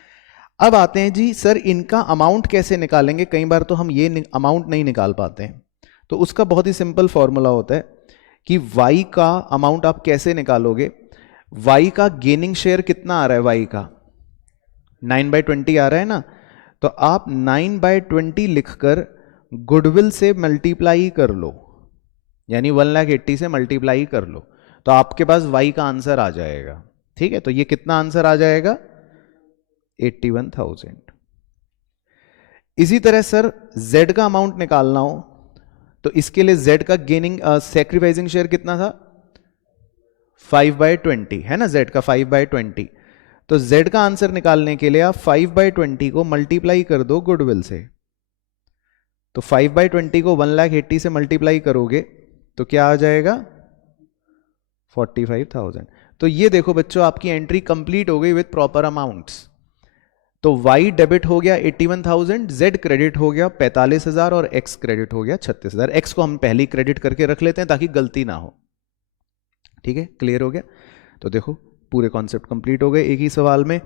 अब आते हैं जी सर इनका अमाउंट कैसे निकालेंगे। कई बार तो हम ये अमाउंट नहीं निकाल पाते हैं, तो उसका बहुत ही सिंपल फॉर्मूला होता है कि y का अमाउंट आप कैसे निकालोगे। y का गेनिंग शेयर कितना आ रहा है, y का 9/20 आ रहा है ना, तो आप 9/20 लिखकर गुडविल से मल्टीप्लाई कर लो, यानी 1,80,000 से मल्टीप्लाई कर लो, तो आपके पास y का आंसर आ जाएगा। ठीक है, तो ये कितना आंसर आ जाएगा, 81,000। इसी तरह सर z का अमाउंट निकालना हो तो इसके लिए z का गेनिंग सैक्रिफाइसिंग शेयर कितना था, 5/20 है ना, z का 5/20। तो z का आंसर निकालने के लिए आप 5/20 को मल्टीप्लाई कर दो गुडविल से। तो 5/20 को 1,80,000 से मल्टीप्लाई करोगे तो क्या आ जाएगा, 45,000। तो ये देखो बच्चों आपकी एंट्री कंप्लीट हो गई विद प्रॉपर अमाउंट्स। तो y डेबिट हो गया 81,000, z क्रेडिट हो गया 45,000 और x क्रेडिट हो गया 36,000। x को हम पहले क्रेडिट करके रख लेते हैं ताकि गलती ना हो। ठीक है, क्लियर हो गया। तो देखो पूरे कॉन्सेप्ट कंप्लीट हो गए एक ही सवाल में।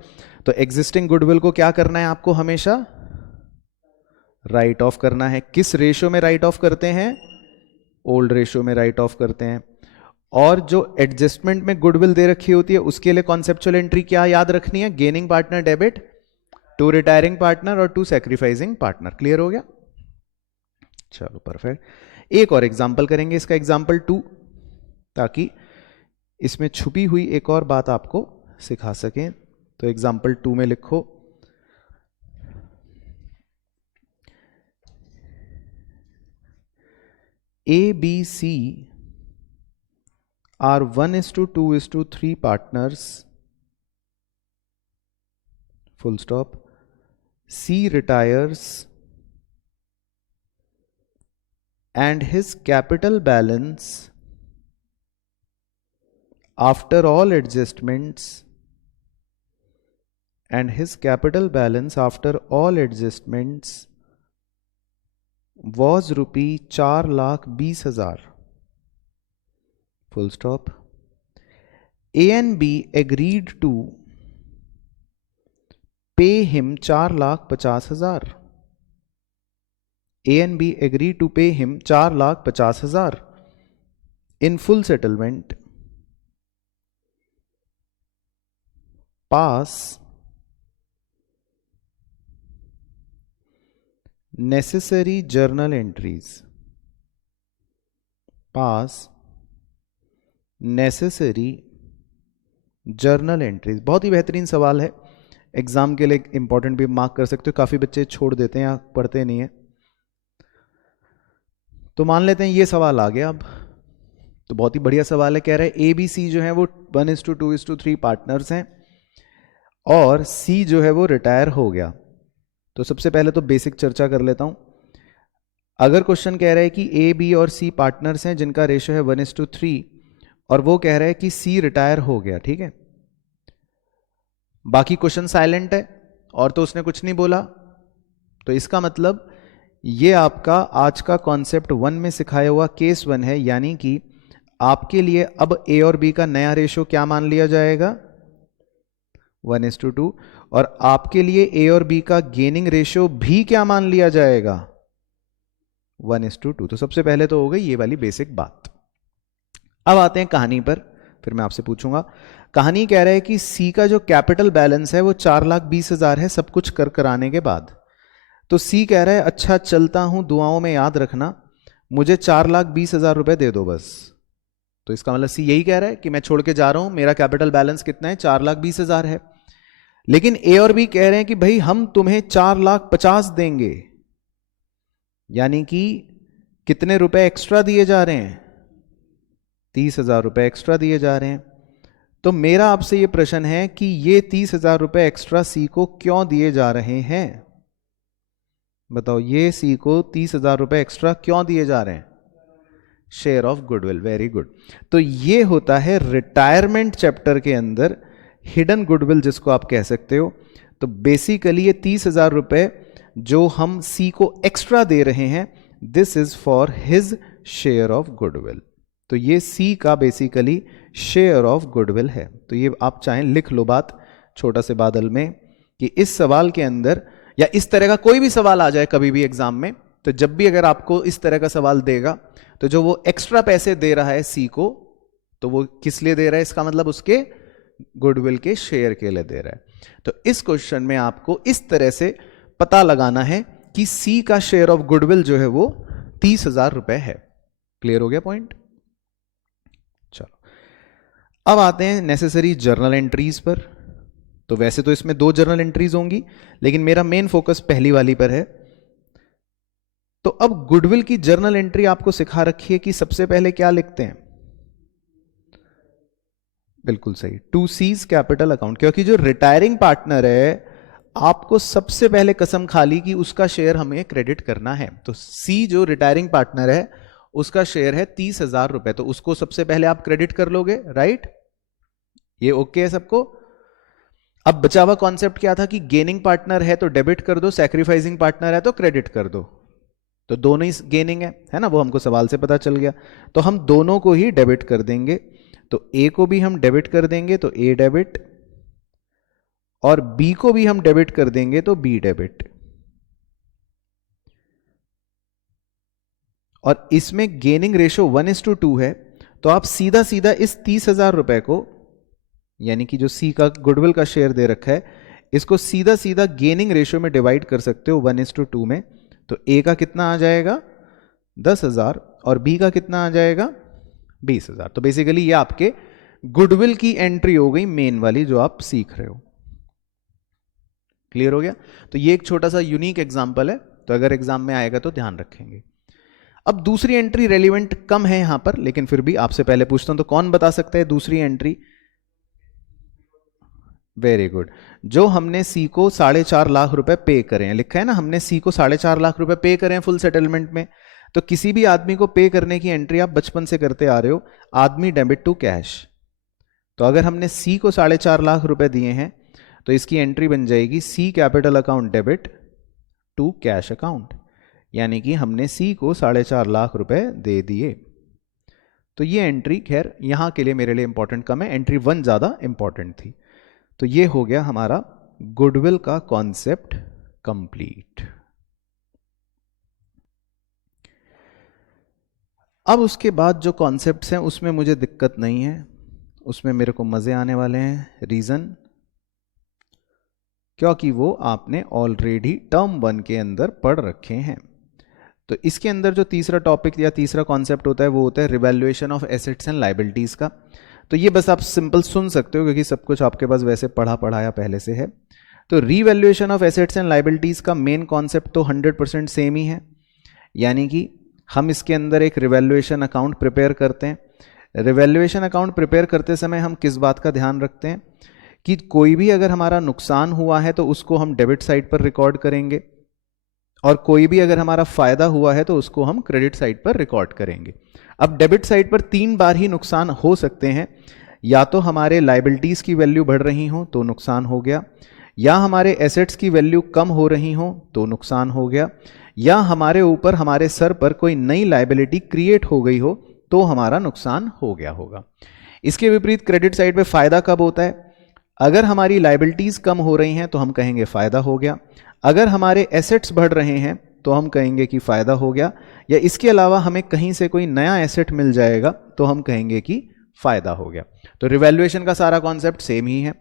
तो एग्जिस्टिंग गुडविल को क्या करना है आपको, हमेशा राइट ऑफ करना है। किस रेशियो में राइट ऑफ करते हैं, ओल्ड रेशियो में राइट ऑफ करते हैं। और जो एडजस्टमेंट में गुडविल दे रखी होती है उसके लिए कॉन्सेप्चुअल एंट्री क्या याद रखनी है, gaining partner debit, to retiring partner और टू सैक्रिफाइसिंग पार्टनर। क्लियर हो गया, चलो परफेक्ट। एक और एग्जांपल करेंगे, इसका एग्जांपल 2, ताकि इसमें छुपी हुई एक और बात आपको सिखा सकें। तो एग्जांपल 2 में लिखो A, B, C are 1:2:3 partners, full stop. C retires and his capital balance after all adjustments, and his capital balance after all adjustments was rupee 4,20,000, full stop. A and B agreed to pay him 4,50,000. A and B agreed to pay him 4,50,000 in full settlement. Pass necessary journal entries. Pass necessary journal entries. बहुत ही बेहतरीन सवाल है, एग्जाम के लिए इंपॉर्टेंट भी मार्क कर सकते हो। काफी बच्चे छोड़ देते हैं या पढ़ते नहीं है, तो मान लेते हैं ये सवाल आ गया। अब तो बहुत ही बढ़िया सवाल है, कह रहे हैं ABC जो है वो 1:2:3 पार्टनर्स हैं और C जो है वो रिटायर हो गया। तो सबसे पहले तो बेसिक चर्चा कर लेता हूं। अगर क्वेश्चन कह रहा है कि A, B और C पार्टनर्स हैं जिनका रेशियो है 1:3 और वो कह रहा है कि C रिटायर हो गया, ठीक है, बाकी क्वेश्चन साइलेंट है और तो उसने कुछ नहीं बोला, तो इसका मतलब ये आपका आज का कॉन्सेप्ट 1 में सिखाया हुआ केस 1 है, यानी कि आपके लिए अब A और B का नया रेशियो क्या मान लिया जाएगा, 1:2, और आपके लिए A और B का गेनिंग रेशियो भी क्या मान लिया जाएगा, 1:2। तो सबसे पहले तो हो गई ये वाली बेसिक बात। अब आते हैं कहानी पर, फिर मैं आपसे पूछूंगा। कहानी कह रहा है कि C का जो कैपिटल बैलेंस है वो 4,20,000 है सब कुछ कर कराने के बाद। तो C कह रहा है अच्छा चलता हूं, दुआओं में याद रखना, मुझे 4,20,000 रुपए दे दो बस। तो इसका मतलब C यही कह रहा है कि मैं छोड़ के जा रहा हूं, मेरा कैपिटल बैलेंस कितना है, 4,20,000 है। लेकिन A और B कह रहे हैं कि भाई हम तुम्हें 4,50,000 देंगे, यानी कि कितने रुपए एक्स्ट्रा दिए जा रहे हैं, 30,000 रुपए एक्स्ट्रा दिए जा रहे हैं। तो मेरा आपसे ये प्रश्न है कि ये 30,000 रुपए एक्स्ट्रा C को क्यों दिए जा रहे हैं, बताओ, ये C को 30,000 रुपए एक्स्ट्रा क्यों दिए जा रहे हैं, share of goodwill, very good. तो ये होता है रिटायरमेंट चैप्टर के अंदर हिडन गुडविल जिसको आप कह सकते हो। तो बेसिकली ये 30,000 रुपए जो हम C को एक्स्ट्रा दे रहे हैं, this is for his share of goodwill. तो ये C का बेसिकली शेयर ऑफ गुडविल है। तो ये आप चाहें लिख लो बात छोटा से बादल में कि इस सवाल के अंदर या इस तरह का कोई भी सवाल आ जाए कभी भी एग्जाम में, तो जब भी अगर आपको इस तरह का सवाल देगा तो जो वो एक्स्ट्रा पैसे दे रहा है C को, तो वो किस लिए दे रहा है, इसका मतलब उसके गुडविल के शेयर के लिए दे रहा है। तो इस क्वेश्चन में आपको इस तरह से पता लगाना है कि C का शेयर ऑफ गुडविल जो है वो 30,000 रुपए है। क्लियर हो गया पॉइंट? चलो अब आते हैं नेसेसरी जर्नल एंट्रीज पर। तो वैसे तो इसमें 2 जर्नल एंट्रीज होंगी, लेकिन मेरा मेन फोकस पहली वाली पर है। तो अब गुडविल की जर्नल एंट्री आपको सिखा रखी है कि सबसे पहले क्या लिखते हैं, बिल्कुल सही, 2C's कैपिटल अकाउंट, क्योंकि जो रिटायरिंग पार्टनर है आपको सबसे पहले कसम खा ली कि उसका शेयर हमें क्रेडिट करना है। तो C जो रिटायरिंग पार्टनर है उसका शेयर है 30,000 रुपए, तो उसको सबसे पहले आप क्रेडिट कर लोगे, राइट? ये ओके है सबको? अब बचा हुआ कॉन्सेप्ट क्या था कि गेनिंग पार्टनर है तो डेबिट कर दो, सैक्रिफाइसिंग पार्टनर है तो क्रेडिट कर दो। तो दोनों ही गेनिंग है ना, वो हमको सवाल से पता चल गया। तो हम दोनों को ही डेबिट कर देंगे। तो A को भी हम डेबिट कर देंगे तो A डेबिट, और B को भी हम डेबिट कर देंगे तो B डेबिट। और इसमें गेनिंग रेशियो 1:2 है, तो आप सीधा सीधा इस 30,000 रुपए को, यानी कि जो C का गुडविल का शेयर दे रखा है, इसको सीधा सीधा गेनिंग रेशियो में डिवाइड कर सकते हो 1:2 में। तो A का कितना आ जाएगा 10,000 और B का कितना आ जाएगा 20,000। तो बेसिकली ये आपके गुडविल की एंट्री हो गई, मेन वाली जो आप सीख रहे हो। क्लियर हो गया? तो ये एक छोटा सा यूनिक एग्जांपल है, तो अगर एग्जाम में आएगा तो ध्यान रखेंगे। अब दूसरी एंट्री रेलिवेंट कम है यहां पर, लेकिन फिर भी आपसे पहले पूछता हूं, तो कौन बता सकता है दूसरी एंट्री? Very good. जो हमने C को 4.5 लाख रुपए पे करे हैं, लिखा है ना, हमने C को 4.5 लाख रुपए पे करे हैं फुल सेटलमेंट में। तो किसी भी आदमी को पे करने की एंट्री आप बचपन से करते आ रहे हो, आदमी डेबिट टू कैश। तो अगर हमने सी को 4.5 लाख रुपए दिए हैं तो इसकी एंट्री बन जाएगी C capital account debit to cash account, यानी कि हमने सी को 4.5 लाख रुपए दे दिए। तो ये एंट्री खैर यहां के लिए मेरे लिए इंपॉर्टेंट कम है, एंट्री 1 ज्यादा इंपॉर्टेंट थी। तो ये हो गया हमारा गुडविल का कॉन्सेप्ट कंप्लीट। अब उसके बाद जो कॉन्सेप्ट्स हैं उसमें मुझे दिक्कत नहीं है, उसमें मेरे को मजे आने वाले हैं। रीजन, क्योंकि वो आपने ऑलरेडी टर्म 1 के अंदर पढ़ रखे हैं। तो इसके अंदर जो तीसरा टॉपिक या तीसरा कॉन्सेप्ट होता है वो होता है revaluation of assets and liabilities का। तो ये बस आप सिंपल सुन सकते हो क्योंकि सब कुछ आपके पास वैसे पढ़ाया पहले से है। तो revaluation of assets and liabilities का मेन कॉन्सेप्ट तो 100% सेम ही है, यानी कि हम इसके अंदर एक रिवैल्यूएशन अकाउंट प्रिपेयर करते हैं। रिवैल्यूएशन अकाउंट प्रिपेयर करते समय हम किस बात का ध्यान रखते हैं कि कोई भी अगर हमारा नुकसान हुआ है तो उसको हम डेबिट साइड पर रिकॉर्ड करेंगे, और कोई भी अगर हमारा फायदा हुआ है तो उसको हम क्रेडिट साइड पर रिकॉर्ड करेंगे। अब डेबिट साइड पर 3 बार ही नुकसान हो सकते हैं, या तो हमारे लायबिलिटीज की वैल्यू बढ़ रही हो तो नुकसान हो गया, या हमारे एसेट्स की वैल्यू कम हो रही हो तो नुकसान हो गया, या हमारे ऊपर हमारे सर पर कोई नई लायबिलिटी क्रिएट हो गई हो तो हमारा नुकसान हो गया होगा। इसके विपरीत क्रेडिट साइड पे फायदा कब होता है? अगर हमारी लायबिलिटीज कम हो रही हैं तो हम कहेंगे फायदा हो गया, अगर हमारे एसेट्स बढ़ रहे हैं तो हम कहेंगे कि फायदा हो गया, या इसके अलावा हमें कहीं से कोई नया एसेट मिल जाएगा तो हम कहेंगे कि फायदा हो गया। तो रिवैल्यूएशन का सारा कॉन्सेप्ट सेम ही है।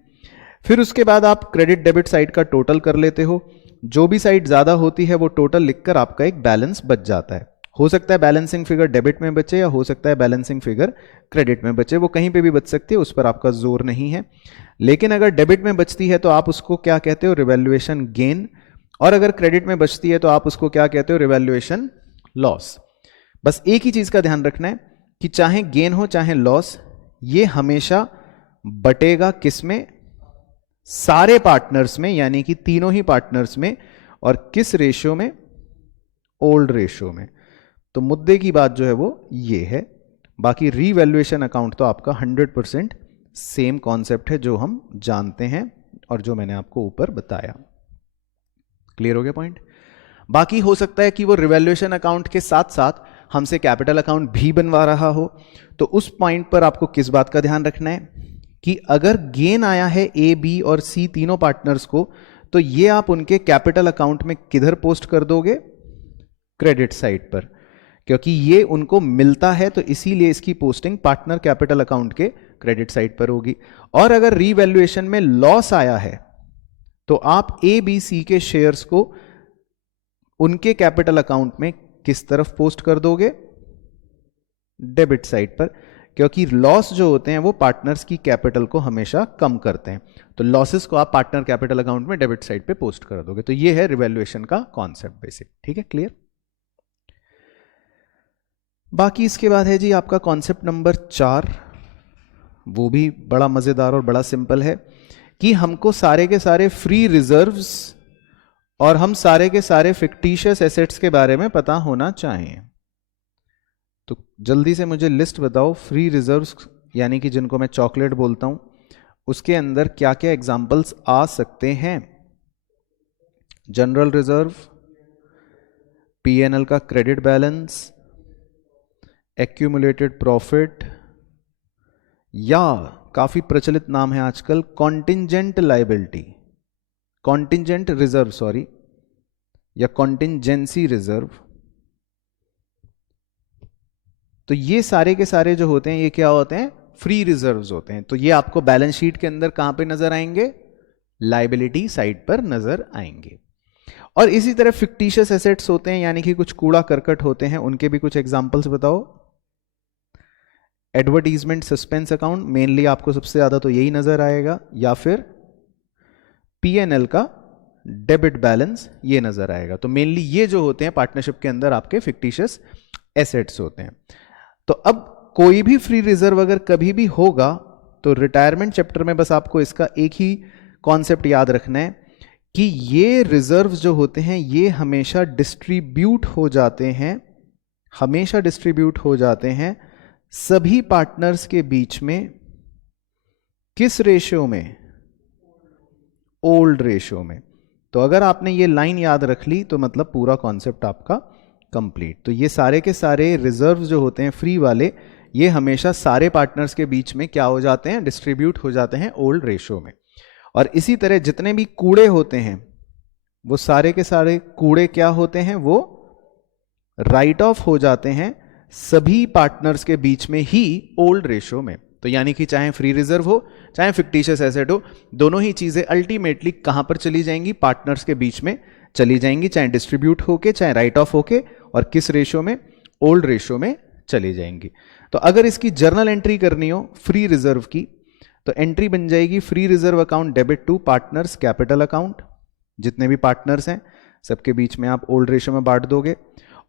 फिर उसके बाद आप क्रेडिट डेबिट साइड का टोटल कर लेते हो, जो भी साइड ज्यादा होती है वो टोटल लिखकर आपका एक बैलेंस बच जाता है। हो सकता है बैलेंसिंग फिगर डेबिट में बचे या हो सकता है बैलेंसिंग फिगर क्रेडिट में बचे, वो कहीं पे भी बच सकती है, उस पर आपका जोर नहीं है। लेकिन अगर डेबिट में बचती है तो आप उसको क्या कहते हो? रिवैल्यूएशन गेन, और अगर क्रेडिट में बचती है तो आप उसको क्या कहते हो? Revaluation loss. बस एक ही चीज का ध्यान रखना है कि चाहे गेन हो चाहे लॉस, ये हमेशा बटेगा किसमें? सारे पार्टनर्स में, यानी कि तीनों ही पार्टनर्स में। और किस रेशियो में? ओल्ड रेशियो में। तो मुद्दे की बात जो है वो ये है। बाकी रीवैल्यूएशन अकाउंट तो आपका 100% सेम कॉन्सेप्ट है जो हम जानते हैं और जो मैंने आपको ऊपर बताया। क्लियर हो गया पॉइंट? बाकी हो सकता है कि वो रिवैल्यूएशन अकाउंट के साथ साथ हमसे कैपिटल अकाउंट भी बनवा रहा हो, तो उस पॉइंट पर आपको किस बात का ध्यान रखना है कि अगर गेन आया है ए, बी और सी तीनों पार्टनर्स को, तो ये आप उनके कैपिटल अकाउंट में किधर पोस्ट कर दोगे? क्रेडिट साइड पर, क्योंकि ये उनको मिलता है तो इसीलिए इसकी पोस्टिंग पार्टनर कैपिटल अकाउंट के क्रेडिट साइड पर होगी। और अगर रीवैल्यूएशन में लॉस आया है तो आप ए, बी, सी के शेयर्स को उनके कैपिटल अकाउंट में किस तरफ पोस्ट कर दोगे? डेबिट साइड पर, क्योंकि लॉस जो होते हैं वो पार्टनर्स की कैपिटल को हमेशा कम करते हैं। तो लॉसेस को आप पार्टनर कैपिटल अकाउंट में डेबिट साइड पे पोस्ट कर दोगे। तो ये है रिवैल्यूएशन का कॉन्सेप्ट बेसिक। ठीक है, क्लियर? बाकी इसके बाद है जी आपका कॉन्सेप्ट नंबर 4, वो भी बड़ा मजेदार और बड़ा सिंपल है कि हमको सारे के सारे फ्री रिजर्व्स और हम सारे के सारे फिक्टिशियस एसेट्स के बारे में पता होना चाहिए। तो जल्दी से मुझे लिस्ट बताओ फ्री रिजर्व्स, यानी कि जिनको मैं चॉकलेट बोलता हूं, उसके अंदर क्या क्या एग्जाम्पल्स आ सकते हैं? जनरल रिजर्व, पीएनएल का क्रेडिट बैलेंस, एक्यूमुलेटेड प्रॉफिट, या काफी प्रचलित नाम है आजकल contingent liability, contingent reserve sorry, या कॉन्टिंजेंसी रिजर्व। तो ये सारे के सारे जो होते हैं ये क्या होते हैं? फ्री रिजर्व्स होते हैं। तो ये आपको बैलेंस शीट के अंदर कहां पे नजर आएंगे? लायबिलिटी साइड पर नजर आएंगे। और इसी तरह फिक्टिशियस एसेट्स होते हैं, यानी कि कुछ कूड़ा करकट होते हैं, उनके भी कुछ एग्जांपल्स बताओ। एडवर्टीजमेंट सस्पेंस अकाउंट, मेनली आपको सबसे ज्यादा तो यही नजर आएगा, या फिर पीएनएल का डेबिट बैलेंस ये नजर आएगा। तो मेनली ये जो होते हैं पार्टनरशिप के अंदर आपके फिक्टिशियस एसेट्स होते हैं। तो अब कोई भी फ्री रिजर्व अगर कभी भी होगा तो रिटायरमेंट चैप्टर में बस आपको इसका एक ही कॉन्सेप्ट याद रखना है कि ये रिजर्व्स जो होते हैं ये हमेशा डिस्ट्रीब्यूट हो जाते हैं, हमेशा डिस्ट्रीब्यूट हो जाते हैं सभी पार्टनर्स के बीच में किस रेशियो में? ओल्ड रेशियो में। तो अगर आपने ये लाइन याद रख ली तो मतलब पूरा कॉन्सेप्ट आपका कंप्लीट। तो ये सारे के सारे रिजर्व जो होते हैं फ्री वाले, ये हमेशा सारे पार्टनर्स के बीच में क्या हो जाते हैं? डिस्ट्रीब्यूट हो जाते हैं ओल्ड रेशियो में। और इसी तरह जितने भी कूड़े होते हैं वो सारे के सारे कूड़े क्या होते हैं? वो राइट ऑफ हो जाते हैं सभी पार्टनर्स के बीच में ही ओल्ड रेशियो में। तो यानी कि चाहे फ्री रिजर्व हो चाहे फिक्टिशियस एसेट हो, दोनों ही चीजें अल्टीमेटली कहां पर चली जाएंगी? पार्टनर्स के बीच में चली जाएंगी, चाहे डिस्ट्रीब्यूट होके चाहे राइट ऑफ होके, और किस रेशियो में? ओल्ड रेशियो में चली जाएंगी। तो अगर इसकी जर्नल एंट्री करनी हो फ्री रिजर्व की, तो एंट्री बन जाएगी free reserve account debit to partners capital account. जितने भी पार्टनर्स हैं सबके बीच में आप ओल्ड रेशियो में बांट दोगे।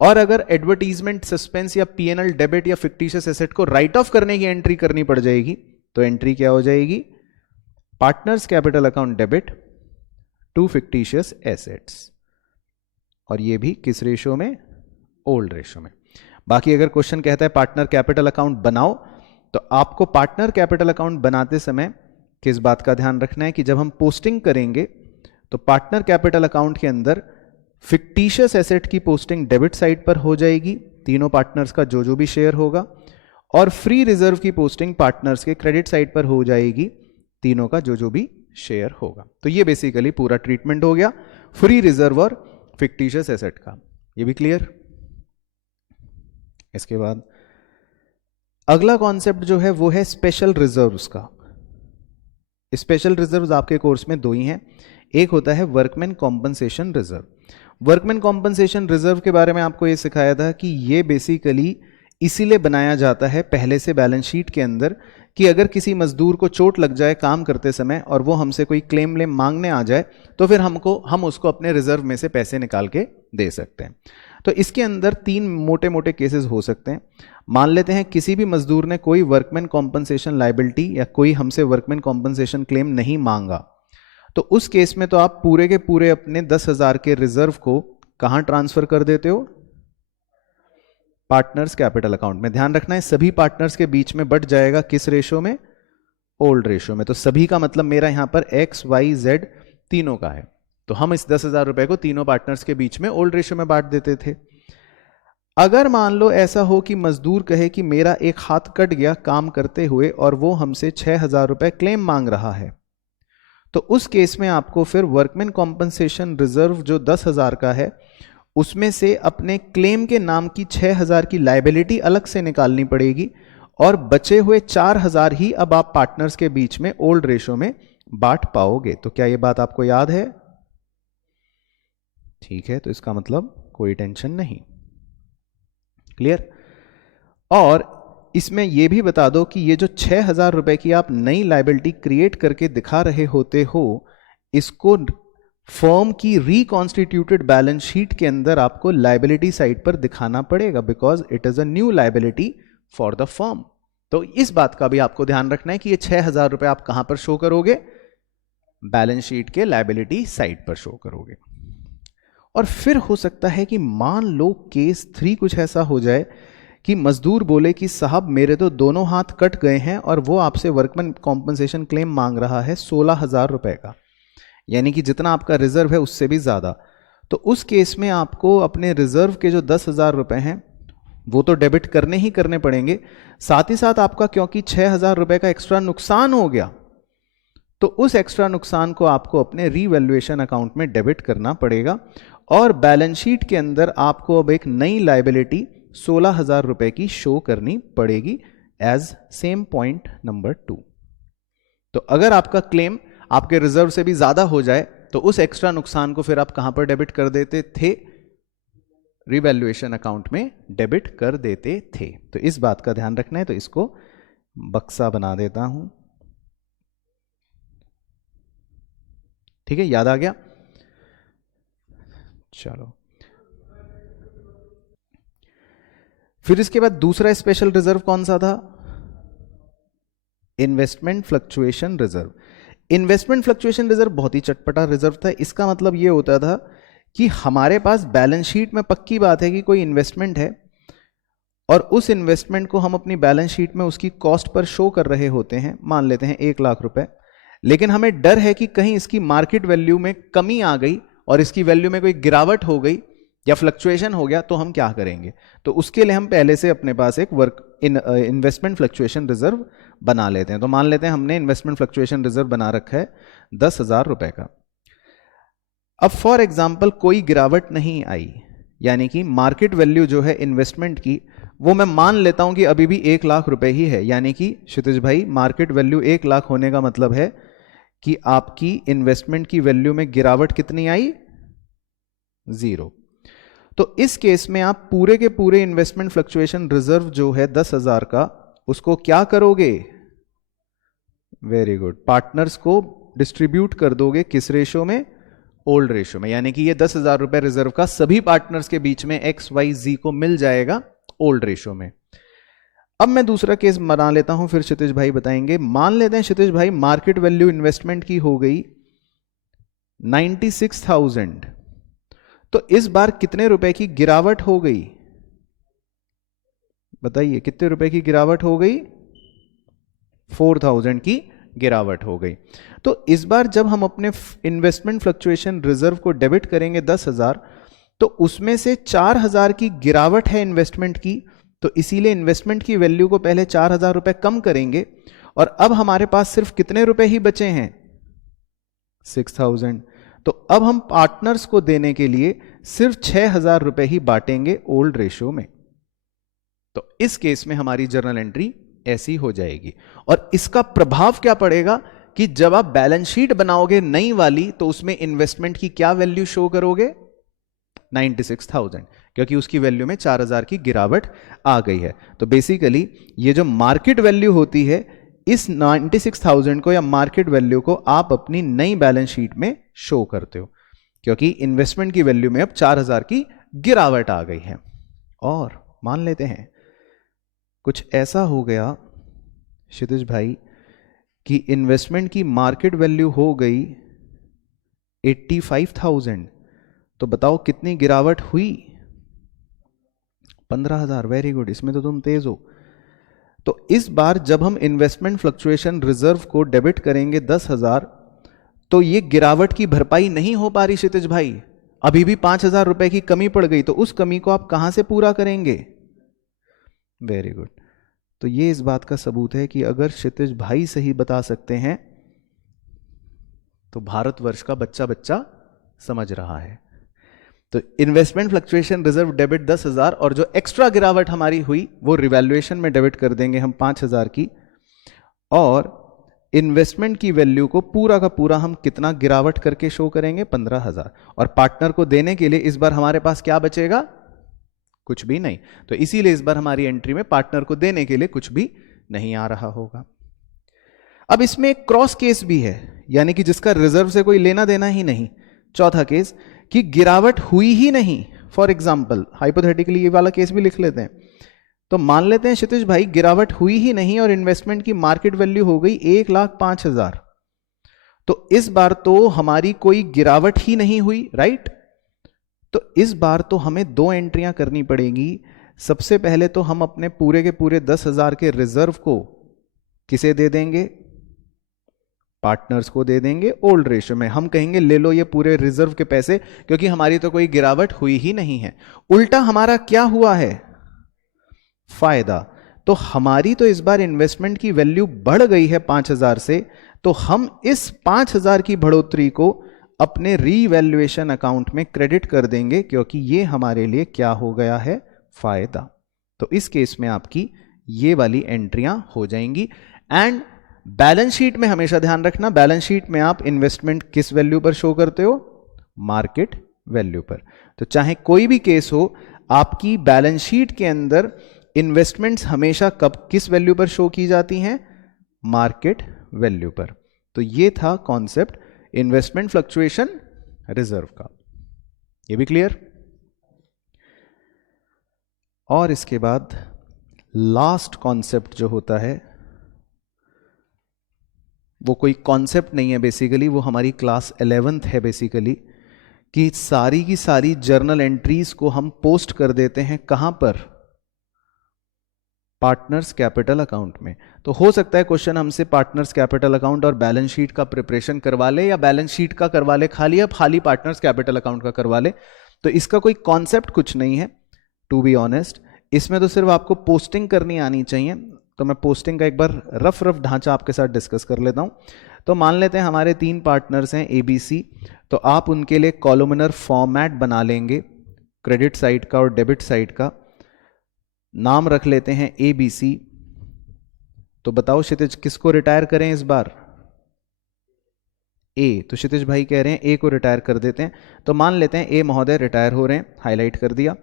और अगर एडवर्टीजमेंट, सस्पेंस या पीएनएल डेबिट या फिक्टिशियस एसेट को राइट ऑफ करने की एंट्री करनी पड़ जाएगी, तो एंट्री क्या हो जाएगी? Partners capital account debit to fictitious assets. और ये भी किस रेशियो में? ओल्ड रेशियो में। बाकी अगर क्वेश्चन कहता है पार्टनर कैपिटल अकाउंट बनाओ, तो आपको पार्टनर कैपिटल अकाउंट बनाते समय किस बात का ध्यान रखना है कि जब हम पोस्टिंग करेंगे तो पार्टनर कैपिटल अकाउंट के अंदर फिक्टिशियस एसेट की पोस्टिंग डेबिट साइड पर हो जाएगी, तीनों पार्टनर्स का जो जो भी शेयर होगा, और फ्री रिजर्व की पोस्टिंग पार्टनर्स के क्रेडिट साइड पर हो जाएगी, तीनों का जो जो भी शेयर होगा। तो ये बेसिकली पूरा ट्रीटमेंट हो गया फ्री रिजर्व और फिक्टिशियस एसेट का। ये भी क्लियर? इसके बाद अगला कॉन्सेप्ट जो है वो है स्पेशल रिजर्व्स का। स्पेशल रिजर्व्स आपके कोर्स में दो ही हैं, एक होता है workman compensation reserve. Workman compensation reserve के बारे में आपको ये सिखाया था कि ये बेसिकली इसीलिए बनाया जाता है पहले से बैलेंस शीट के अंदर कि अगर किसी मजदूर को चोट लग जाए काम करते समय और वो हमसे कोई क्लेम मांगने आ जाए, तो फिर हम उसको अपने रिजर्व में से पैसे निकाल के दे सकते हैं। तो इसके अंदर तीन मोटे मोटे केसेस हो सकते हैं। मान लेते हैं किसी भी मजदूर ने कोई वर्कमैन कॉम्पनसेशन लायबिलिटी या कोई हमसे वर्कमैन कॉम्पनसेशन क्लेम नहीं मांगा, तो उस केस में तो आप पूरे के पूरे अपने 10,000 के रिजर्व को कहां ट्रांसफर कर देते हो? पार्टनर्स कैपिटल अकाउंट में। ध्यान रखना है सभी पार्टनर्स के बीच में बट जाएगा किस रेशियो में? ओल्ड रेशियो में। तो सभी का मतलब मेरा यहां पर एक्स वाई जेड तीनों का है, तो हम इस 10,000 रुपए को तीनों पार्टनर्स के बीच में ओल्ड रेशियो में बांट देते थे। अगर मान लो ऐसा हो कि मजदूर कहे कि मेरा एक हाथ कट गया काम करते हुए और वो हमसे 6,000 रुपए क्लेम मांग रहा है, तो उस केस में आपको फिर वर्कमैन कॉम्पनसेशन रिजर्व जो 10,000 का है उसमें से अपने क्लेम के नाम की 6,000 की लायबिलिटी अलग से निकालनी पड़ेगी, और बचे हुए 4,000 ही अब आप पार्टनर्स के बीच में ओल्ड रेशियो में बांट पाओगे। तो क्या ये बात आपको याद है? ठीक है, तो इसका मतलब कोई टेंशन नहीं। क्लियर? और इसमें यह भी बता दो कि ये जो 6,000 रुपए की आप नई लायबिलिटी क्रिएट करके दिखा रहे होते हो, इसको फर्म की रिकॉन्स्टिट्यूटेड बैलेंस शीट के अंदर आपको लायबिलिटी साइड पर दिखाना पड़ेगा, because it is a new liability for the firm. तो इस बात का भी आपको ध्यान रखना है कि ये 6,000 रुपए आप कहां पर शो करोगे? बैलेंस शीट के लायबिलिटी साइड पर शो करोगे। और फिर हो सकता है कि मान लो केस 3 कुछ ऐसा हो जाए कि मजदूर बोले कि साहब मेरे तो दोनों हाथ कट गए हैं और वो आपसे वर्कमैन कॉम्पनसेशन क्लेम मांग रहा है 16,000 रुपए का, यानी कि जितना आपका रिजर्व है उससे भी ज्यादा। तो उस केस में आपको अपने रिजर्व के जो 10,000 रुपए हैं वो तो डेबिट करने ही करने पड़ेंगे, साथ ही साथ आपका क्योंकि 6,000 रुपए का एक्स्ट्रा नुकसान हो गया, तो उस एक्स्ट्रा नुकसान को आपको अपने रीवैल्यूएशन अकाउंट में डेबिट करना पड़ेगा, और बैलेंस शीट के अंदर आपको अब एक नई लायबिलिटी 16,000 रुपए की शो करनी पड़ेगी एज सेम पॉइंट नंबर 2। तो अगर आपका क्लेम आपके रिजर्व से भी ज्यादा हो जाए तो उस एक्स्ट्रा नुकसान को फिर आप कहां पर डेबिट कर देते थे? रिवैल्यूएशन अकाउंट में डेबिट कर देते थे। तो इस बात का ध्यान रखना है, तो इसको बक्सा बना देता हूं। ठीक है, याद आ गया? चलो, फिर इसके बाद दूसरा स्पेशल रिजर्व कौन सा था? Investment fluctuation reserve. Investment fluctuation reserve बहुत ही चटपटा रिजर्व था। इसका मतलब यह होता था कि हमारे पास बैलेंस शीट में पक्की बात है कि कोई इन्वेस्टमेंट है और उस इन्वेस्टमेंट को हम अपनी बैलेंस शीट में उसकी कॉस्ट पर शो कर रहे होते हैं, मान लेते हैं 1,00,000 रुपए, लेकिन हमें डर है कि कहीं इसकी मार्केट वैल्यू में कमी आ गई और इसकी वैल्यू में कोई गिरावट हो गई या फ्लक्चुएशन हो गया, तो हम क्या करेंगे? तो उसके लिए हम पहले से अपने पास एक इन्वेस्टमेंट फ्लक्चुएशन रिजर्व बना लेते हैं। तो मान लेते हैं हमने इन्वेस्टमेंट फ्लक्चुएशन रिजर्व बना रखा है 10,000 रुपए का। अब फॉर एग्जाम्पल कोई गिरावट नहीं आई, यानी कि मार्केट वैल्यू जो है इन्वेस्टमेंट की वो मैं मान लेता हूं कि अभी भी 1,00,000 रुपए ही है, यानी कि क्षितिज भाई मार्केट वैल्यू 1,00,000 होने का मतलब है कि आपकी इन्वेस्टमेंट की वैल्यू में गिरावट कितनी आई? 0। तो इस केस में आप पूरे के पूरे इन्वेस्टमेंट फ्लक्चुएशन रिजर्व जो है 10,000 का, उसको क्या करोगे? वेरी गुड, पार्टनर्स को डिस्ट्रीब्यूट कर दोगे। किस रेशो में? ओल्ड रेशो में, यानी कि ये 10,000 रुपए रिजर्व का सभी पार्टनर्स के बीच में XYZ को मिल जाएगा ओल्ड रेशो में। अब मैं दूसरा केस बना लेता हूं, फिर क्षितिज भाई बताएंगे। मान लेते हैं क्षितिज भाई मार्केट वैल्यू इन्वेस्टमेंट की हो गई 96,000, तो इस बार कितने रुपए की गिरावट हो गई? बताइए, कितने रुपए की गिरावट हो गई? 4,000 की गिरावट हो गई। तो इस बार जब हम अपने इन्वेस्टमेंट फ्लक्चुएशन रिजर्व को डेबिट करेंगे 10,000, तो उसमें से 4,000 की गिरावट है इन्वेस्टमेंट की, तो इसीलिए इन्वेस्टमेंट की वैल्यू को पहले 4,000 रुपए कम करेंगे और अब हमारे पास सिर्फ कितने रुपए ही बचे हैं? 6,000। तो अब हम पार्टनर्स को देने के लिए सिर्फ 6,000 रुपए ही बांटेंगे ओल्ड रेशियो में। तो इस केस में हमारी जर्नल एंट्री ऐसी हो जाएगी। और इसका प्रभाव क्या पड़ेगा कि जब आप बैलेंस शीट बनाओगे नई वाली, तो उसमें इन्वेस्टमेंट की क्या वैल्यू शो करोगे? 96,000, क्योंकि उसकी वैल्यू में 4,000 की गिरावट आ गई है। तो बेसिकली ये जो मार्केट वैल्यू होती है, इस 96,000 को या मार्केट वैल्यू को आप अपनी नई बैलेंस शीट में शो करते हो, क्योंकि इन्वेस्टमेंट की वैल्यू में अब 4,000 की गिरावट आ गई है। और मान लेते हैं कुछ ऐसा हो गया क्षितिज भाई कि इन्वेस्टमेंट की मार्केट वैल्यू हो गई 85,000, तो बताओ कितनी गिरावट हुई? 15,000। वेरी गुड, इसमें तो तुम तेज हो। तो इस बार जब हम इन्वेस्टमेंट फ्लक्चुएशन रिजर्व को डेबिट करेंगे 10,000, तो ये गिरावट की भरपाई नहीं हो पा रही क्षितिज भाई, अभी भी 5,000 रुपए की कमी पड़ गई। तो उस कमी को आप कहां से पूरा करेंगे? Very good. तो ये इस बात का सबूत है कि अगर क्षितिज भाई सही बता सकते हैं, तो भारतवर्ष का बच्चा बच्चा समझ रहा है। तो इन्वेस्टमेंट फ्लक्चुएशन रिजर्व डेबिट 10,000, और जो एक्स्ट्रा गिरावट हमारी हुई वो रिवैल्यूएशन में डेबिट कर देंगे हम 5,000 की, और इन्वेस्टमेंट की वैल्यू को पूरा का पूरा हम कितना गिरावट करके शो करेंगे? 15,000। और पार्टनर को देने के लिए इस बार हमारे पास क्या बचेगा? कुछ भी नहीं। तो इसीलिए इस बार हमारी एंट्री में पार्टनर को देने के लिए कुछ भी नहीं आ रहा होगा। अब इसमें एक क्रॉस केस भी है, यानी कि जिसका रिजर्व से कोई लेना देना ही नहीं। चौथा केस कि गिरावट हुई ही नहीं। फॉर एग्जाम्पल, हाइपोथेटिकली ये वाला केस भी लिख लेते हैं। तो मान लेते हैं क्षितिज भाई गिरावट हुई ही नहीं और इन्वेस्टमेंट की मार्केट वैल्यू हो गई 1,05,000, तो इस बार तो हमारी कोई गिरावट ही नहीं हुई, राइट? तो इस बार तो हमें दो एंट्रियां करनी पड़ेगी। सबसे पहले तो हम अपने पूरे के पूरे 10,000 के रिजर्व को किसे दे देंगे? पार्टनर्स को दे देंगे ओल्ड रेशियो में। हम कहेंगे ले लो ये पूरे रिजर्व के पैसे, क्योंकि हमारी तो कोई गिरावट हुई ही नहीं है। उल्टा हमारा क्या हुआ है? फायदा। तो हमारी तो इस बार इन्वेस्टमेंट की वैल्यू बढ़ गई है 5,000 से, तो हम इस 5,000 की बढ़ोतरी को अपने रीवैल्यूएशन अकाउंट में क्रेडिट कर देंगे, क्योंकि ये हमारे लिए क्या हो गया है? फायदा। तो इस केस में आपकी ये वाली एंट्रियां हो जाएंगी। एंड बैलेंस शीट में हमेशा ध्यान रखना, बैलेंस शीट में आप इन्वेस्टमेंट किस वैल्यू पर शो करते हो? मार्केट वैल्यू पर। तो चाहे कोई भी केस हो, आपकी बैलेंस शीट के अंदर इन्वेस्टमेंट्स हमेशा कब किस वैल्यू पर शो की जाती हैं? मार्केट वैल्यू पर। तो ये था कॉन्सेप्ट इन्वेस्टमेंट फ्लक्चुएशन रिजर्व का। ये भी क्लियर? और इसके बाद लास्ट कॉन्सेप्ट जो होता है, वो कोई कॉन्सेप्ट नहीं है बेसिकली, वो हमारी क्लास 11th है बेसिकली, कि सारी की सारी जर्नल एंट्रीज को हम पोस्ट कर देते हैं कहां पर? पार्टनर्स कैपिटल अकाउंट में। तो हो सकता है क्वेश्चन हमसे पार्टनर्स कैपिटल अकाउंट और बैलेंस शीट का प्रिपरेशन करवा ले, या बैलेंस शीट का करवा ले खाली, या खाली पार्टनर्स कैपिटल अकाउंट का करवा ले। तो इसका कोई कॉन्सेप्ट कुछ नहीं है, टू बी ऑनेस्ट। इसमें तो सिर्फ आपको पोस्टिंग करनी आनी चाहिए। तो मैं पोस्टिंग का एक बार रफ ढांचा आपके साथ डिस्कस कर लेता हूं। तो मान लेते हैं हमारे 3 पार्टनर्स हैं ABC, तो आप उनके लिए कॉलमनर फॉर्मेट बना लेंगे, क्रेडिट साइड का और डेबिट साइड का। नाम रख लेते हैं ABC। तो बताओ क्षितिज, किसको रिटायर करें इस बार? A। तो क्षितिज भाई कह रहे हैं A को रिटायर कर देते हैं। तो मान लेते हैं A महोदय रिटायर हो रहे हैं, हाईलाइट कर दिया।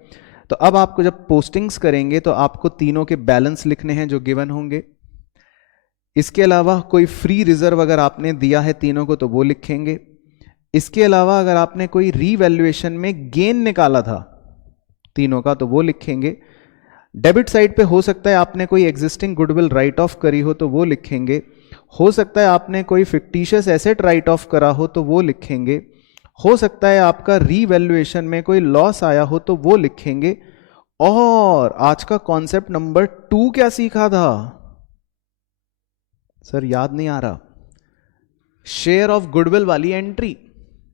तो अब आपको जब पोस्टिंग्स करेंगे तो आपको तीनों के बैलेंस लिखने हैं जो गिवन होंगे। इसके अलावा कोई फ्री रिजर्व अगर आपने दिया है तीनों को तो वो लिखेंगे। इसके अलावा अगर आपने कोई रीवैल्यूएशन में गेन निकाला था तीनों का तो वो लिखेंगे। डेबिट साइड पे हो सकता है आपने कोई एग्जिस्टिंग गुडविल राइट ऑफ करी हो तो वो लिखेंगे। हो सकता है आपने कोई फिक्टिशियस एसेट राइट ऑफ करा हो तो वो लिखेंगे। हो सकता है आपका रीवैल्यूएशन में कोई लॉस आया हो तो वो लिखेंगे। और आज का कॉन्सेप्ट नंबर 2 क्या सीखा था सर? याद नहीं आ रहा। शेयर ऑफ गुडविल वाली एंट्री,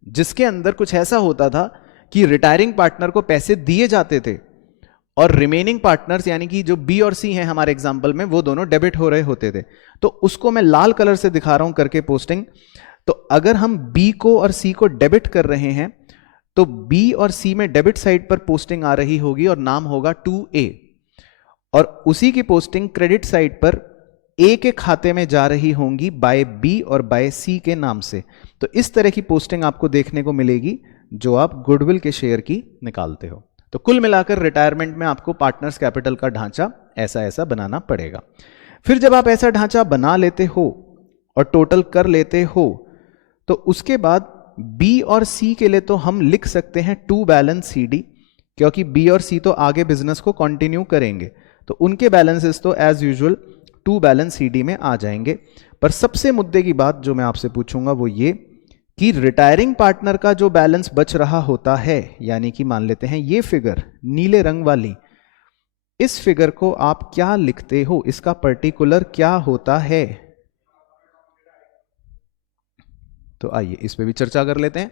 जिसके अंदर कुछ ऐसा होता था कि रिटायरिंग पार्टनर को पैसे दिए जाते थे और रिमेनिंग पार्टनर्स यानी कि जो B और C हैं हमारे एग्जांपल में, वो दोनों डेबिट हो रहे होते थे। तो उसको मैं लाल कलर से दिखा रहा हूं करके पोस्टिंग। तो अगर हम B को और C को डेबिट कर रहे हैं तो B और C में डेबिट साइड पर पोस्टिंग आ रही होगी और नाम होगा 2A, और उसी की पोस्टिंग क्रेडिट साइड पर A के खाते में जा रही होंगी बाय B और बाय C के नाम से। तो इस तरह की पोस्टिंग आपको देखने को मिलेगी जो आप गुडविल के शेयर की निकालते हो। तो कुल मिलाकर रिटायरमेंट में आपको पार्टनर्स कैपिटल का ढांचा ऐसा ऐसा बनाना पड़ेगा। फिर जब आप ऐसा ढांचा बना लेते हो और टोटल कर लेते हो तो उसके बाद B और C के लिए तो हम लिख सकते हैं टू बैलेंस CD, क्योंकि B और C तो आगे बिजनेस को कंटिन्यू करेंगे तो उनके बैलेंसेस तो as usual to balance CD में आ जाएंगे। पर सबसे मुद्दे की बात जो मैं आपसे पूछूंगा वो ये कि रिटायरिंग पार्टनर का जो बैलेंस बच रहा होता है, यानी कि मान लेते हैं ये फिगर नीले रंग वाली, इस फिगर को आप क्या लिखते हो? इसका पर्टिकुलर क्या होता है? तो आइए इस पे भी चर्चा कर लेते हैं।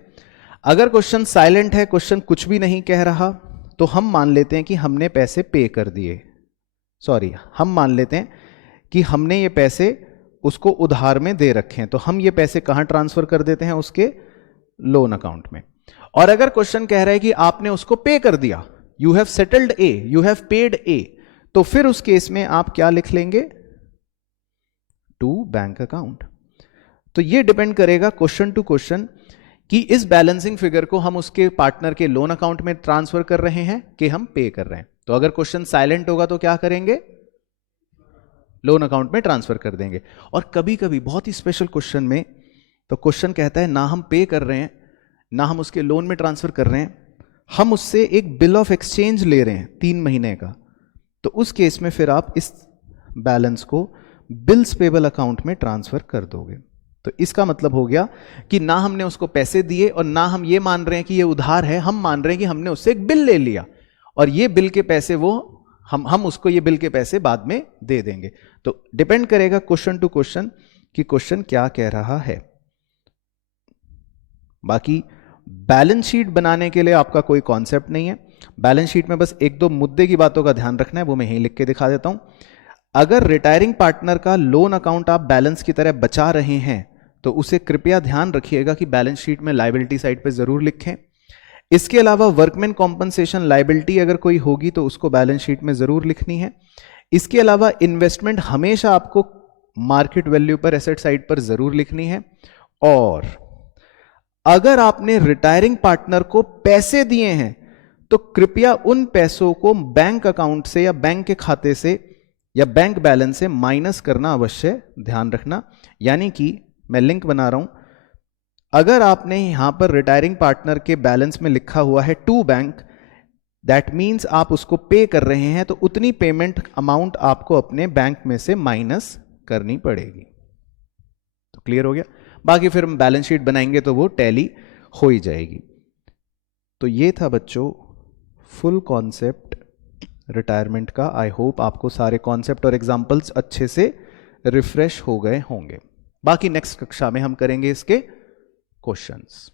अगर क्वेश्चन साइलेंट है, क्वेश्चन कुछ भी नहीं कह रहा, तो हम मान लेते हैं कि हमने पैसे पे कर दिए। सॉरी, हम मान लेते हैं कि हमने ये पैसे उसको उधार में दे रखे हैं, तो हम ये पैसे कहां ट्रांसफर कर देते हैं? उसके लोन अकाउंट में। और अगर क्वेश्चन कह रहा है कि आपने उसको पे कर दिया, you have settled a, you have paid a, तो फिर उस केस में आप क्या लिख लेंगे? To bank account. तो ये डिपेंड करेगा क्वेश्चन टू क्वेश्चन कि इस बैलेंसिंग फिगर को हम उसके पार्टनर के लोन अकाउंट में ट्रांसफर कर रहे हैं कि हम पे कर रहे हैं। तो अगर क्वेश्चन साइलेंट होगा तो क्या करेंगे? लोन अकाउंट में ट्रांसफर कर देंगे। और कभी कभी बहुत ही स्पेशल क्वेश्चन में तो क्वेश्चन कहता है ना हम पे कर रहे हैं ना हम उसके लोन में ट्रांसफर कर रहे हैं, हम उससे एक बिल ऑफ एक्सचेंज ले रहे हैं 3 महीने का, तो उस केस में फिर आप इस बैलेंस को बिल्स पेबल अकाउंट में ट्रांसफर कर दोगे। तो इसका मतलब हो गया कि ना हमने उसको पैसे दिए और ना हम ये मान रहे हैं कि ये उधार है, हम मान रहे हैं कि हमने उससे एक बिल ले लिया और ये बिल के पैसे वो हम उसको ये बिल के पैसे बाद में दे देंगे। तो डिपेंड करेगा क्वेश्चन टू क्वेश्चन कि क्वेश्चन क्या कह रहा है। बाकी बैलेंस शीट बनाने के लिए आपका कोई कॉन्सेप्ट नहीं है। बैलेंस शीट में बस एक दो मुद्दे की बातों का ध्यान रखना है, वो मैं यहीं लिख के दिखा देता हूं। अगर रिटायरिंग पार्टनर का लोन अकाउंट आप बैलेंस की तरह बचा रहे हैं तो उसे कृपया ध्यान रखिएगा कि बैलेंस शीट में लायबिलिटी साइड पे जरूर लिखें। इसके अलावा वर्कमैन कॉम्पनसेशन लायबिलिटी अगर कोई होगी तो उसको बैलेंस शीट में जरूर लिखनी है। इसके अलावा इन्वेस्टमेंट हमेशा आपको मार्केट वैल्यू पर एसेट साइड पर जरूर लिखनी है। और अगर आपने रिटायरिंग पार्टनर को पैसे दिए हैं तो कृपया उन पैसों को बैंक अकाउंट से या बैंक के खाते से या बैंक बैलेंस से माइनस करना अवश्य ध्यान रखना। यानी कि मैं लिंक बना रहा हूं, अगर आपने यहां पर रिटायरिंग पार्टनर के बैलेंस में लिखा हुआ है टू बैंक, दैट मीन्स आप उसको पे कर रहे हैं तो उतनी पेमेंट अमाउंट आपको अपने बैंक में से माइनस करनी पड़ेगी। तो क्लियर हो गया। बाकी फिर हम बैलेंस शीट बनाएंगे तो वो टैली हो ही जाएगी। तो ये था बच्चों फुल कॉन्सेप्ट रिटायरमेंट का। आई होप आपको सारे कॉन्सेप्ट और एग्जांपल्स अच्छे से रिफ्रेश हो गए होंगे। बाकी नेक्स्ट कक्षा में हम करेंगे इसके क्वेश्चंस।